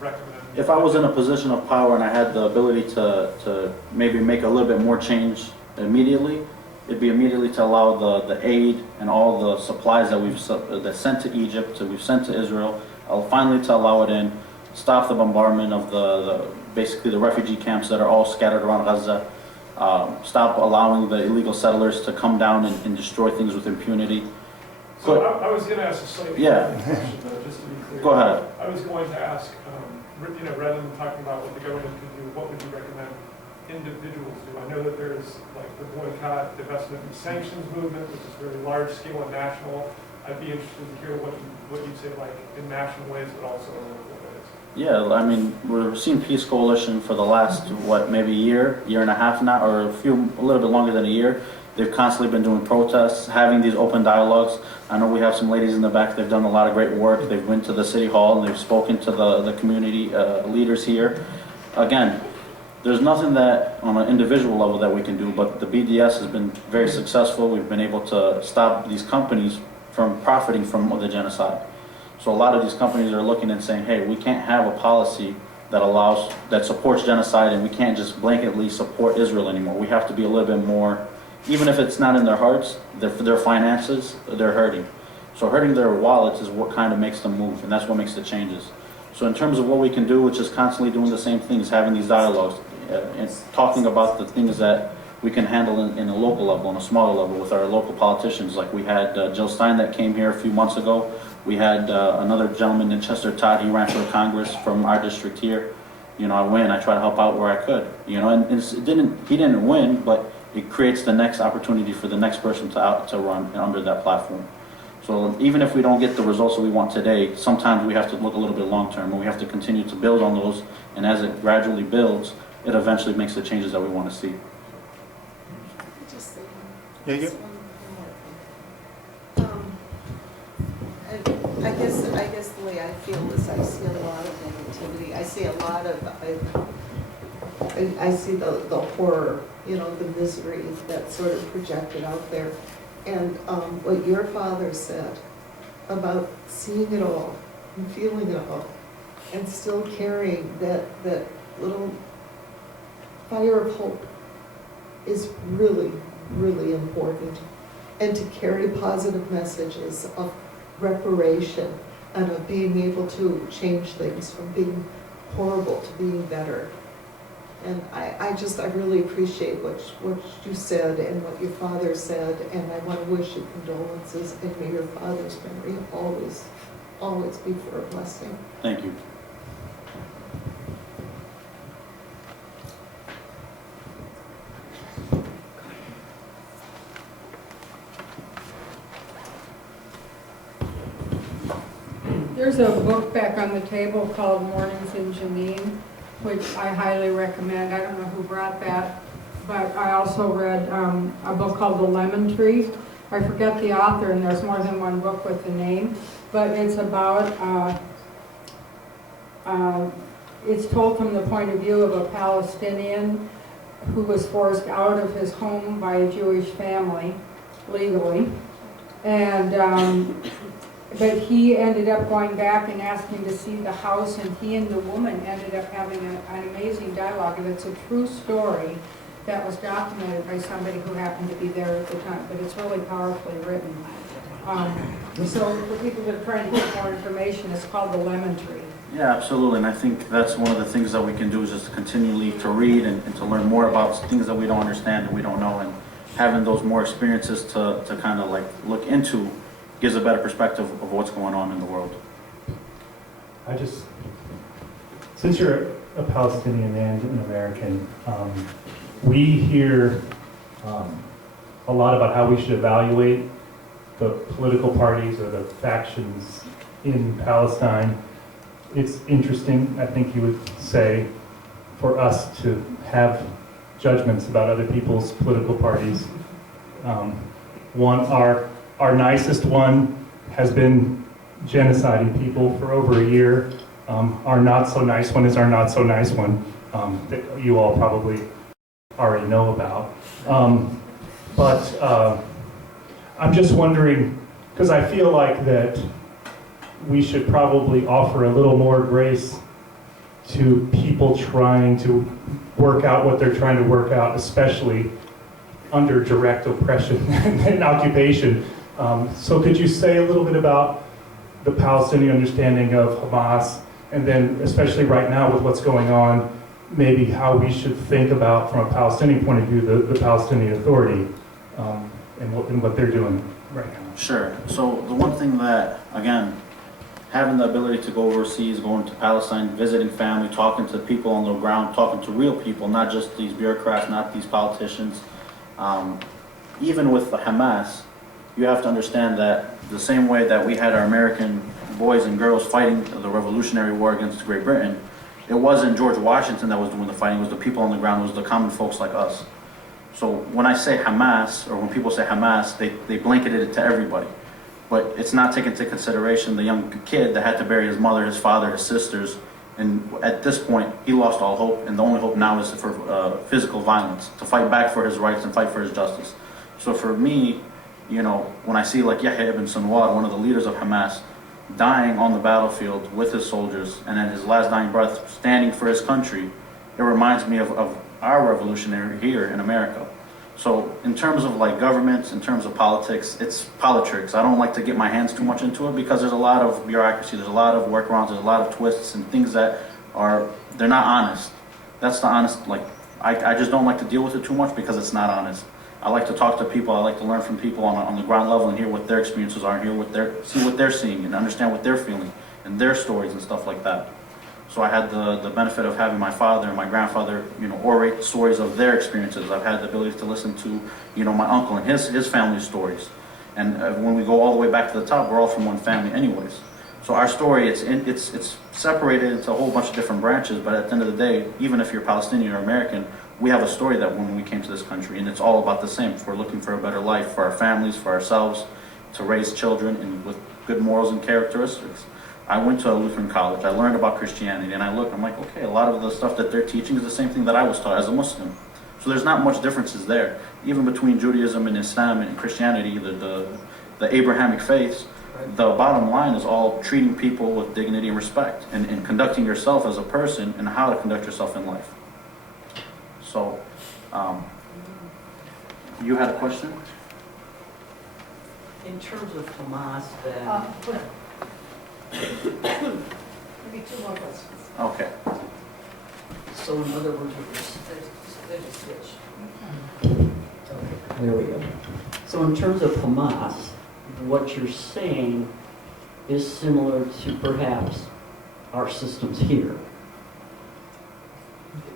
recommend? If I was in a position of power and I had the ability to maybe make a little bit more change immediately, it'd be immediately to allow the aid and all the supplies that we've sent to Egypt, we've sent to Israel, finally to allow it in, stop the bombardment of basically the refugee camps that are all scattered around Gaza, stop allowing the illegal settlers to come down and destroy things with impunity. So I was going to ask a slightly different question, though, just to be clear. Go ahead. I was going to ask, you know, rather than talking about what the government can do, what would you recommend individuals do? I know that there's like the boycott, divestment, and sanctions movement, which is very large scale and national. I'd be interested to hear what you'd say, like in national ways, but also in local ways. Yeah, I mean, we've seen Peace Coalition for the last, maybe year and a half now, or a little bit longer than a year. They've constantly been doing protests, having these open dialogues. I know we have some ladies in the back, they've done a lot of great work. They've went to the city hall and they've spoken to the community leaders here. Again, there's nothing that on an individual level that we can do, but the BDS has been very successful. We've been able to stop these companies from profiting from the genocide. So a lot of these companies are looking and saying, hey, we can't have a policy that supports genocide, and we can't just blanketly support Israel anymore. We have to be a little bit more, even if it's not in their hearts, their finances, they're hurting. So hurting their wallets is what kind of makes them move, and that's what makes the changes. So in terms of what we can do, which is constantly doing the same things, having these dialogues, and talking about the things that we can handle in a local level, on a smaller level with our local politicians. Like we had Jill Stein that came here a few months ago. We had another gentleman in Chester, Todd, he ran for Congress from our district here. I win, I try to help out where I could, and he didn't win, but it creates the next opportunity for the next person to run under that platform. So even if we don't get the results that we want today, sometimes we have to look a little bit long-term, and we have to continue to build on those, and as it gradually builds, it eventually makes the changes that we want to see. Just say Yeah, you- just one more thing. I guess the way I feel is I see a lot of negativity. I see a lot of, I see the horror, the misery that's sort of projected out there. And what your father said about seeing it all and feeling it all and still carrying that little fire of hope is really, really important. And to carry positive messages of reparation and of being able to change things from being horrible to being better. And I really appreciate what you said and what your father said, and I want to wish you condolences, and may your father's memory always, always be for a blessing. Thank you. There's a book back on the table called Mornings in Janine, which I highly recommend. I don't know who brought that, but I also read a book called The Lemon Tree. I forget the author, and there's more than one book with the name, but it's about, it's told from the point of view of a Palestinian who was forced out of his home by a Jewish family, legally, and but he ended up going back and asking to see the house, and he and the woman ended up having an amazing dialogue, and it's a true story that was documented by somebody who happened to be there at the time, but it's really powerfully written. So for people that are trying to get more information, it's called The Lemon Tree. Yeah, absolutely, and I think that's one of the things that we can do is just continually to read and to learn more about things that we don't understand and we don't know, and having those more experiences to kind of like look into gives a better perspective of what's going on in the world. Since you're a Palestinian and an American, we hear a lot about how we should evaluate the political parties or the factions in Palestine. It's interesting, I think you would say, for us to have judgments about other people's political parties. Our nicest one has been genociding people for over a year. Our not so nice one is our not so nice one that you all probably already know about. But I'm just wondering, because I feel like that we should probably offer a little more grace to people trying to work out what they're trying to work out, especially under direct oppression and occupation. So could you say a little bit about the Palestinian understanding of Hamas, and then especially right now with what's going on, maybe how we should think about, from a Palestinian point of view, the Palestinian Authority and what they're doing right now? Sure. So the one thing that, again, having the ability to go overseas, going to Palestine, visiting family, talking to people on the ground, talking to real people, not just these bureaucrats, not these politicians. Even with the Hamas, you have to understand that the same way that we had our American boys and girls fighting the Revolutionary War against Great Britain, it wasn't George Washington that was doing the fighting, it was the people on the ground, it was the common folks like us. So when I say Hamas, or when people say Hamas, they blanketed it to everybody. But it's not taken into consideration the young kid that had to bury his mother, his father, his sisters, and at this point, he lost all hope, and the only hope now is for physical violence, to fight back for his rights and fight for his justice. So for me, when I see like Yahya ibn Sinwar, one of the leaders of Hamas, dying on the battlefield with his soldiers, and at his last dying breath, standing for his country, it reminds me of our revolutionary here in America. So in terms of like governments, in terms of politics, it's politics. I don't like to get my hands too much into it because there's a lot of bureaucracy, there's a lot of workarounds, there's a lot of twists and things that they're not honest. That's the honest, I just don't like to deal with it too much because it's not honest. I like to talk to people, I like to learn from people on the ground level and hear what their experiences are, and see what they're seeing and understand what they're feeling and their stories and stuff like that. So I had the benefit of having my father and my grandfather, orate stories of their experiences. I've had the ability to listen to, my uncle and his family stories. And when we go all the way back to the top, we're all from one family anyways. So our story, it's separated into a whole bunch of different branches, but at the end of the day, even if you're Palestinian or American, we have a story that when we came to this country, and it's all about the same. If we're looking for a better life for our families, for ourselves, to raise children and with good morals and characteristics. I went to a Lutheran college, I learned about Christianity, and I'm like, okay, a lot of the stuff that they're teaching is the same thing that I was taught as a Muslim. So there's not much differences there. Even between Judaism and Islam and Christianity, the Abrahamic faiths, the bottom line is all treating people with dignity and respect, and conducting yourself as a person and how to conduct yourself in life. So, you had a question? In terms of Hamas, then, Maybe two more questions. Okay. so in other words, There's a switch. there we go. So in terms of Hamas, what you're saying is similar to perhaps our systems here.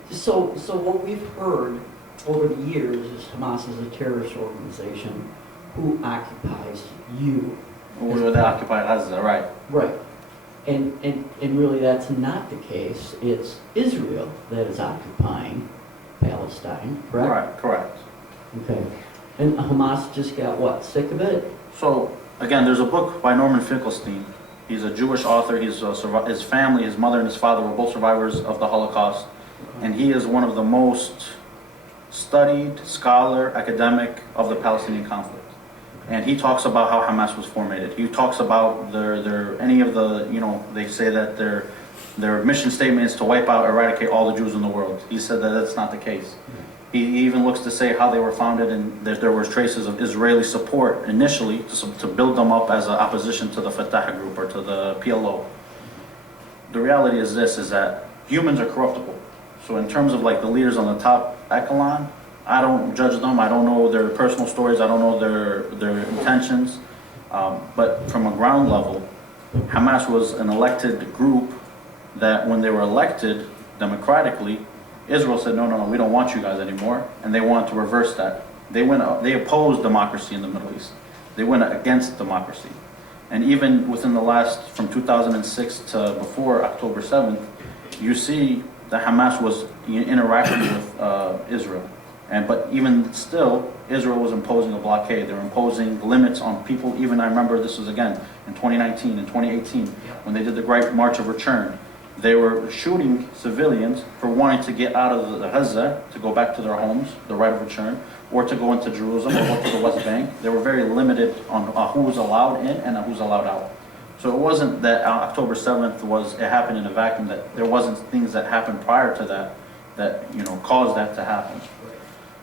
So what we've heard over the years is Hamas is a terrorist organization who occupies you. They occupy Gaza, right? Right. And really that's not the case. It's Israel that is occupying Palestine, correct? Right, correct. Okay. And Hamas just got what, sick of it? So, again, there's a book by Norman Finkelstein. He's a Jewish author. His family, his mother and his father were both survivors of the Holocaust. And he is one of the most studied scholar, academic of the Palestinian conflict. And he talks about how Hamas was formated. He talks about they say that their mission statement is to wipe out, eradicate all the Jews in the world. He said that that's not the case. He even looks to say how they were founded, and there were traces of Israeli support initially to build them up as an opposition to the Fatah group or to the PLO. The reality is this, is that humans are corruptible. So in terms of like the leaders on the top echelon, I don't judge them. I don't know their personal stories. I don't know their intentions. But from a ground level, Hamas was an elected group that when they were elected democratically, Israel said, no, we don't want you guys anymore. And they wanted to reverse that. They opposed democracy in the Middle East. They went against democracy. And even within the last, from 2006 to before October 7th, you see that Hamas was interacting with Israel. But even still, Israel was imposing a blockade. They were imposing limits on people. Even I remember this was again in 2019 and 2018 when they did the Great March of Return. They were shooting civilians for wanting to get out of the Gaza, to go back to their homes, the right of return, or to go into Jerusalem or go to the West Bank. They were very limited on who was allowed in and who's allowed out. So it wasn't that October 7th it happened in a vacuum, that there wasn't things that happened prior to that caused that to happen.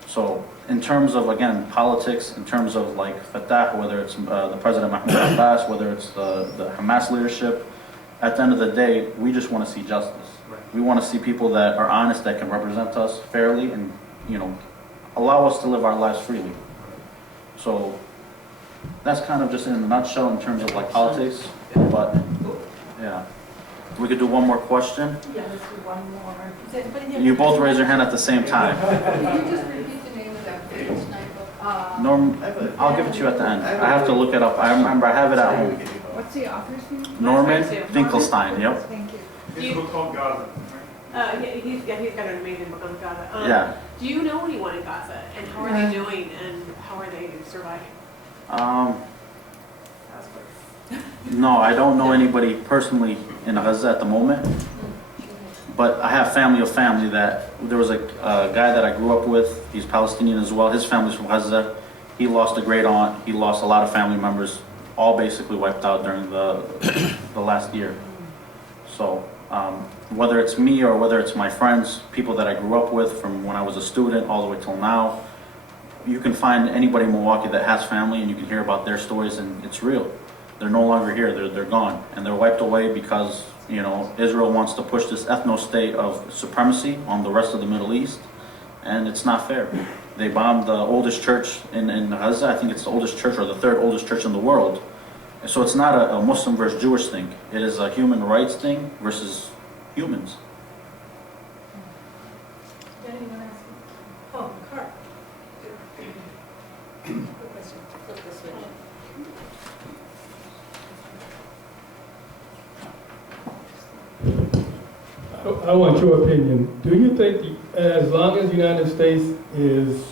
So in terms of, again, politics, in terms of like Fatah, whether it's the President Mahmoud Abbas, whether it's the Hamas leadership, at the end of the day, we just want to see justice. Right. We want to see people that are honest, that can represent us fairly and, allow us to live our lives freely. So that's kind of just in a nutshell in terms of like politics, but yeah. We could do one more question. Yeah, let's do one more. Does anybody have- You both raise your hand at the same time. Can you just repeat the name of that page, Sniper? Norm, I'll give it to you at the end. I have to look it up. I remember I have it at home. What's the author's name? Norman Finkelstein, yep. Thank you. It's a book called Gaza. He's got an amazing book on Gaza. Yeah. Do you know anyone in Gaza, and how are they doing, and how are they surviving? No, I don't know anybody personally in Gaza at the moment. But I have family of family that, there was a guy that I grew up with, he's Palestinian as well, his family's from Gaza. He lost a great aunt, he lost a lot of family members, all basically wiped out during the last year. So whether it's me or whether it's my friends, people that I grew up with from when I was a student all the way till now, you can find anybody in Milwaukee that has family and you can hear about their stories, and it's real. They're no longer here, they're gone, and they're wiped away because Israel wants to push this ethno-state of supremacy on the rest of the Middle East, and it's not fair. They bombed the oldest church in Gaza. I think it's the oldest church or the third oldest church in the world. So it's not a Muslim versus Jewish thing. It is a human rights thing versus humans. Oh, Carl. Flip the switch. I want your opinion. Do you think, as long as the United States is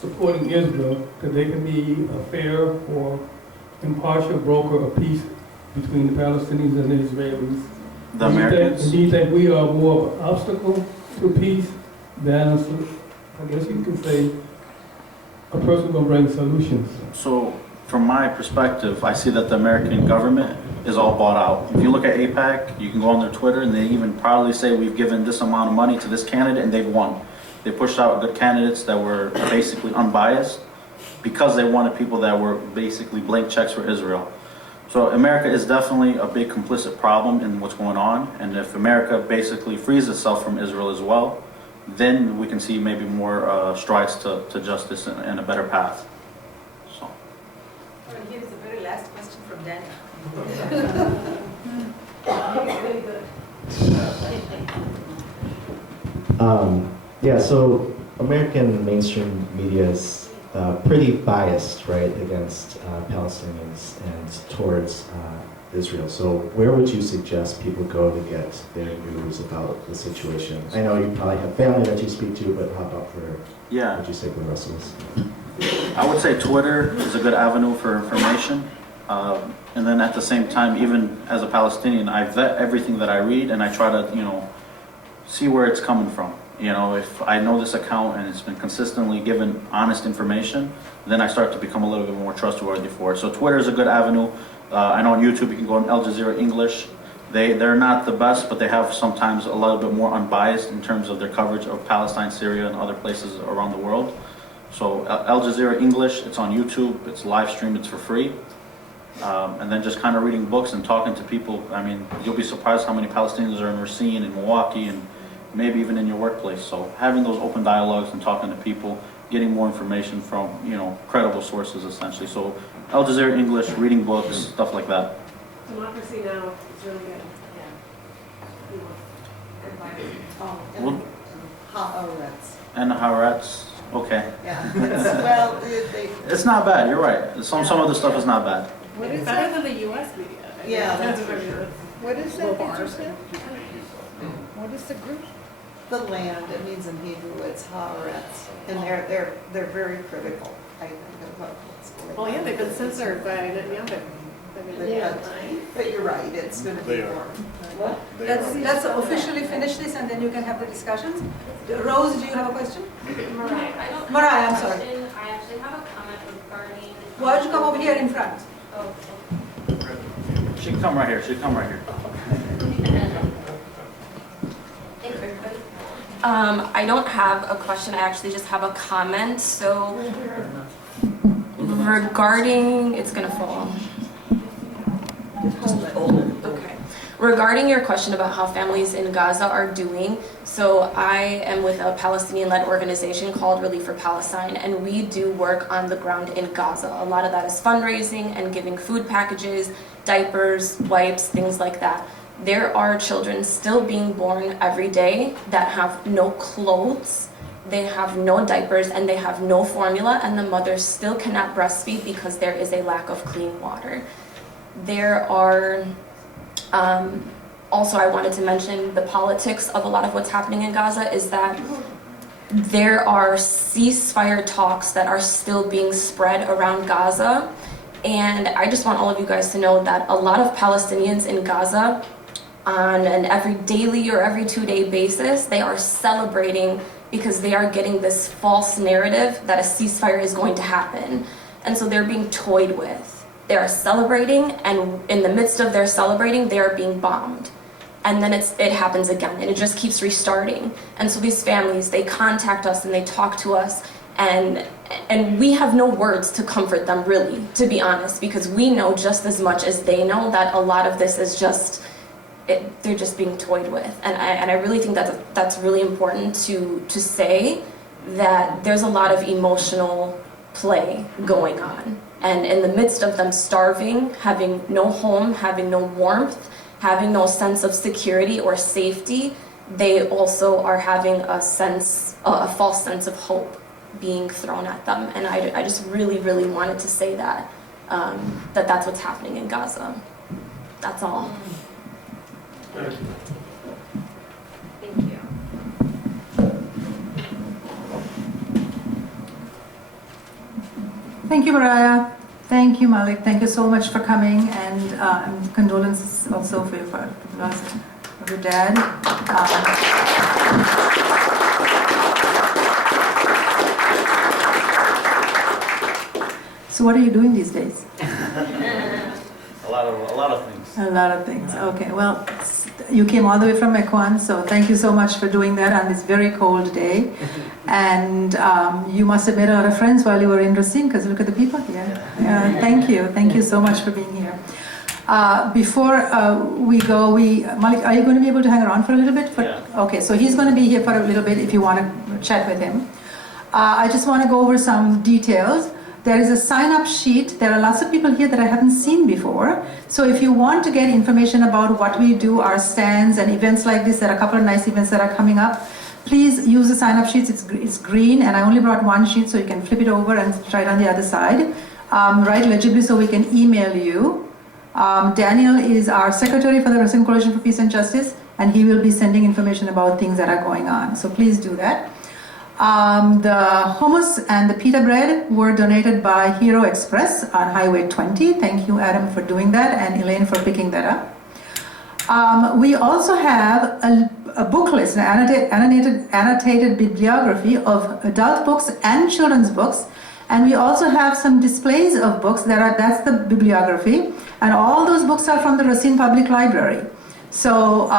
supporting Israel, that they can be a fair or impartial broker of peace between the Palestinians and the Israelis? The Americans? Do you think we are more of an obstacle to peace than, I guess you could say, a person gonna bring solutions? So, from my perspective, I see that the American government is all bought out. If you look at AIPAC, you can go on their Twitter and they even proudly say we've given this amount of money to this candidate and they've won. They pushed out good candidates that were basically unbiased because they wanted people that were basically blank checks for Israel. So America is definitely a big complicit problem in what's going on, and if America basically frees itself from Israel as well, then we can see maybe more strides to justice and a better path. So. Here's the very last question from Daniel. Yeah, so American mainstream media is pretty biased, right, against Palestinians and towards Israel. So where would you suggest people go to get their news about the situation? I know you probably have family that you speak to, but how about for, what would you say for the rest of us? I would say Twitter is a good avenue for information. And then at the same time, even as a Palestinian, I vet everything that I read and I try to, see where it's coming from. If I know this account and it's been consistently given honest information, then I start to become a little bit more trustworthy for it. So Twitter is a good avenue. I know on YouTube you can go on Al Jazeera English. They're not the best, but they have sometimes a little bit more unbiased in terms of their coverage of Palestine, Syria, and other places around the world. So Al Jazeera English, it's on YouTube, it's live streamed, it's for free. And then just kind of reading books and talking to people. I mean, you'll be surprised how many Palestinians are in Racine and Milwaukee and maybe even in your workplace. So having those open dialogues and talking to people, getting more information from, credible sources essentially. So Al Jazeera English, reading books, stuff like that. Democracy Now! Is really good. Oh, Well, Haaretz. and Haaretz, okay. Yeah, It's not bad, you're right. Some of the stuff is not bad. What is better than the U.S. media. Yeah, that's for sure. What is that that you said? What is the group? The land, it means in Hebrew, it's Haaretz, and they're very critical, I think, of what's going on. Well, yeah, they've been censored by Netanyahu. But you're right, it's going to be more. What? Let's officially finish this and then you can have the discussions. Rose, do you have a question? Mariah, I'm sorry. I actually have a comment regarding... Why don't you come over here in front? Oh, She can come right here, I don't have a question, I actually just have a comment. So, regarding, it's gonna fall. Okay. Regarding your question about how families in Gaza are doing, so I am with a Palestinian-led organization called Relief for Palestine, and we do work on the ground in Gaza. A lot of that is fundraising and giving food packages, diapers, wipes, things like that. There are children still being born every day that have no clothes, they have no diapers, and they have no formula, and the mothers still cannot breastfeed because there is a lack of clean water. There are, also I wanted to mention the politics of a lot of what's happening in Gaza is that there are ceasefire talks that are still being spread around Gaza. And I just want all of you guys to know that a lot of Palestinians in Gaza, on an every daily or every 2-day basis, they are celebrating because they are getting this false narrative that a ceasefire is going to happen. And so they're being toyed with. They are celebrating, and in the midst of their celebrating, they are being bombed. And then it happens again, and it just keeps restarting. And so these families, they contact us and they talk to us, and we have no words to comfort them, really, to be honest, because we know just as much as they know that a lot of this is just, they're just being toyed with. And I really think that's really important to say, that there's a lot of emotional play going on. And in the midst of them starving, having no home, having no warmth, having no sense of security or safety, they also are having a false sense of hope being thrown at them. And I just really, really wanted to say that, that's what's happening in Gaza. That's all. Thank you. Thank you, Mariah. Thank you, Malik. Thank you so much for coming, and condolences also for the loss of your dad. So what are you doing these days? A lot of things. A lot of things. Okay. Well, you came all the way from Mequon, so thank you so much for doing that on this very cold day. And you must have made a lot of friends while you were in Racine, because look at the people here. Thank you. Thank you so much for being here. Before we go, Malik, are you going to be able to hang around for a little bit? Yeah. Okay, so he's going to be here for a little bit if you want to chat with him. I just want to go over some details. There is a sign-up sheet. There are lots of people here that I haven't seen before. So if you want to get information about what we do, our stands and events like this, there are a couple of nice events that are coming up. Please use the sign-up sheets. It's green, and I only brought one sheet, so you can flip it over and try it on the other side. Write legibly so we can email you. Daniel is our secretary for the Racine Coalition for Peace and Justice, and he will be sending information about things that are going on. So please do that. The hummus and the pita bread were donated by Hero Express on Highway 20. Thank you, Adam, for doing that, and Elaine for picking that up. We also have a book list, an annotated bibliography of adult books and children's books, and we also have some displays of books that's the bibliography, and all those books are from the Racine Public Library. So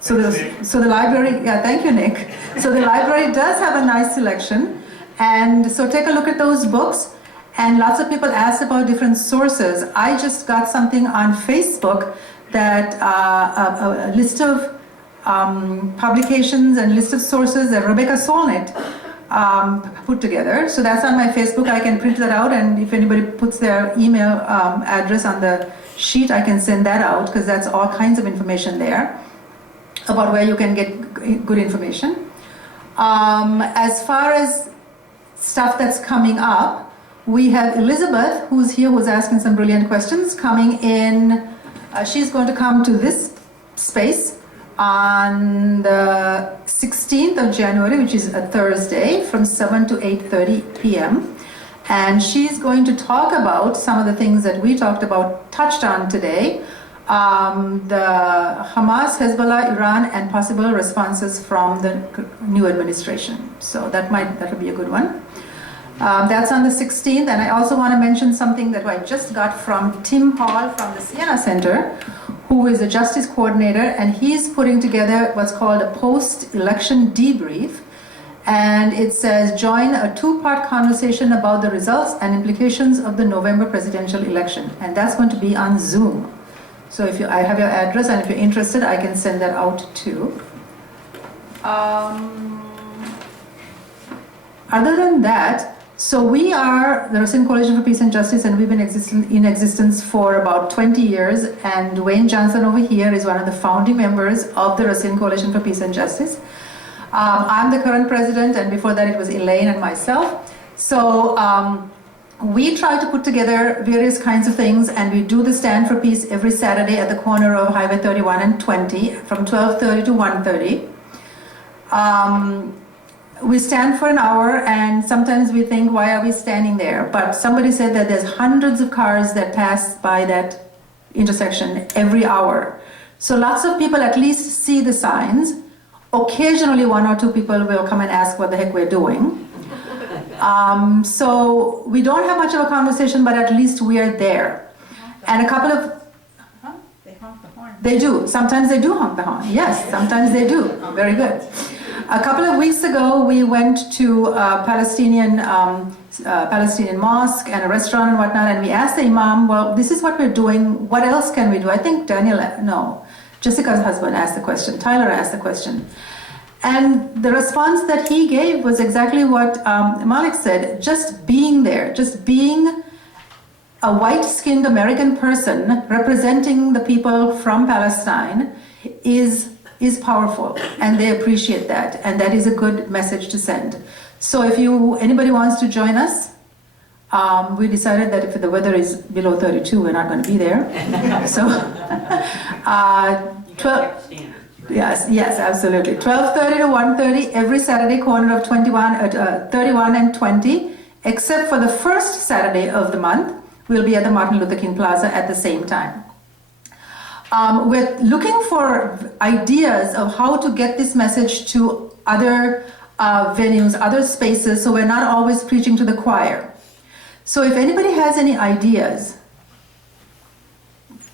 the library, thank you, Nick. So the library does have a nice selection, and so take a look at those books. And lots of people asked about different sources. I just got something on Facebook that a list of publications and list of sources that Rebecca Solnit put together. So that's on my Facebook. I can print that out, and if anybody puts their email address on the sheet, I can send that out, because that's all kinds of information there about where you can get good information. As far as stuff that's coming up, we have Elizabeth, who's here, who's asking some brilliant questions, coming in. She's going to come to this space on the 16th of January, which is a Thursday, from 7 to 8:30 p.m. And she's going to talk about some of the things that we touched on today. The Hamas, Hezbollah, Iran, and possible responses from the new administration. So that'll be a good one. That's on the 16th, and I also want to mention something that I just got from Tim Hall from the Siena Center, who is a justice coordinator, and he's putting together what's called a post-election debrief. And it says, join a two-part conversation about the results and implications of the November presidential election. And that's going to be on Zoom. So I have your address, and if you're interested, I can send that out too. Other than that, so we are the Racine Coalition for Peace and Justice, and we've been in existence for about 20 years. And Dwayne Johnson over here is one of the founding members of the Racine Coalition for Peace and Justice. I'm the current president, and before that it was Elaine and myself. So we try to put together various kinds of things, and we do the Stand for Peace every Saturday at the corner of Highway 31 and 20 from 12:30 to 1:30. We stand for an hour, and sometimes we think, why are we standing there? But somebody said that there's hundreds of cars that pass by that intersection every hour. So lots of people at least see the signs. Occasionally, one or two people will come and ask what the heck we're doing. So we don't have much of a conversation, but at least we are there. And a couple of... They honk the horn. They do. Sometimes they do honk the horn. Yes, sometimes they do. Very good. A couple of weeks ago, we went to a Palestinian mosque and a restaurant and whatnot, and we asked the imam, well, this is what we're doing. What else can we do? I think Jessica's husband asked the question. Tyler asked the question. And the response that he gave was exactly what Malik said, just being there, just being a white-skinned American person representing the people from Palestine is powerful, and they appreciate that, and that is a good message to send. So if anybody wants to join us, we decided that if the weather is below 32, we're not going to be there. So, 12. Yes, absolutely. 12:30 to 1:30 every Saturday, corner of 31 and 20, except for the first Saturday of the month. We'll be at the Martin Luther King Plaza at the same time. We're looking for ideas of how to get this message to other venues, other spaces, so we're not always preaching to the choir. So if anybody has any ideas,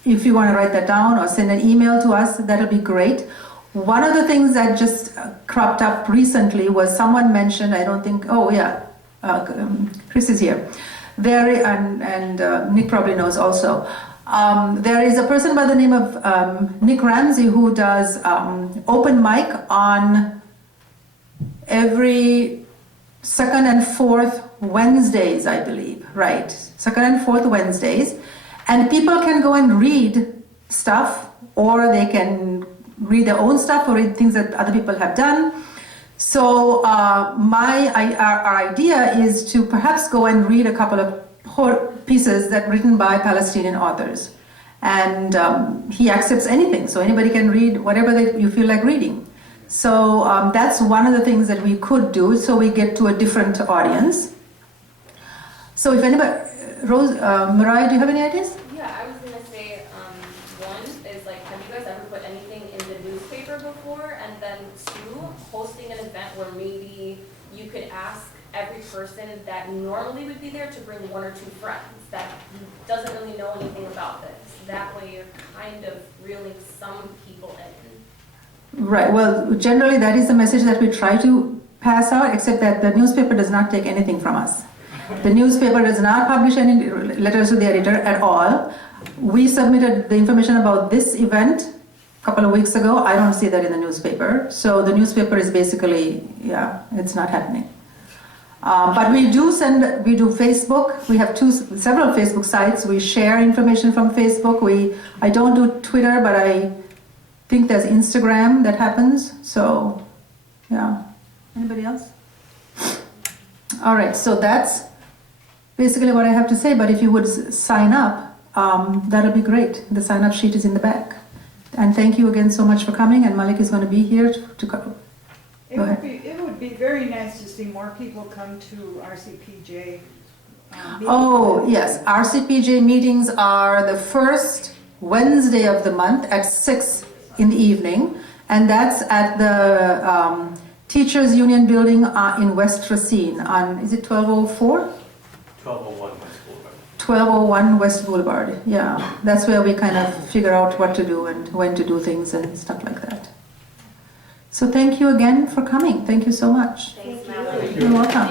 if you want to write that down or send an email to us, that'll be great. One of the things that just cropped up recently was someone mentioned, Chris is here. Nick probably knows also. There is a person by the name of Nick Ramsey who does open mic on every second and fourth Wednesdays, I believe, right? Second and fourth Wednesdays. And people can go and read stuff, or they can read their own stuff or read things that other people have done. So our idea is to perhaps go and read a couple of pieces that written by Palestinian authors. And he accepts anything, so anybody can read whatever you feel like reading. So that's one of the things that we could do, so we get to a different audience. So if anybody, Mariah, do you have any ideas? Yeah, I was gonna say, one is like, have you guys ever put anything in the newspaper before? And then two, hosting an event where maybe you could ask every person that normally would be there to bring one or two friends that doesn't really know anything about this. That way you're kind of reeling some people in. Right, well, generally that is the message that we try to pass out, except that the newspaper does not take anything from us. The newspaper does not publish any letters to the editor at all. We submitted the information about this event a couple of weeks ago. I don't see that in the newspaper. So the newspaper is basically, it's not happening. But we do Facebook. We have several Facebook sites. We share information from Facebook. I don't do Twitter, but I think there's Instagram that happens. So, yeah. Anybody else? All right, so that's basically what I have to say, but if you would sign up, that'll be great. The sign-up sheet is in the back. And thank you again so much for coming, and Malik is going to be here to go ahead. It would be very nice to see more people come to RCPJ meetings. Oh, yes. RCPJ meetings are the first Wednesday of the month at 6 in the evening, and that's at the Teachers Union building in West Racine on, is it 1204? 1201 West Boulevard. 1201 West Boulevard, yeah. That's where we kind of figure out what to do and when to do things and stuff like that. So thank you again for coming. Thank you so much. Thanks, Malik. You're welcome.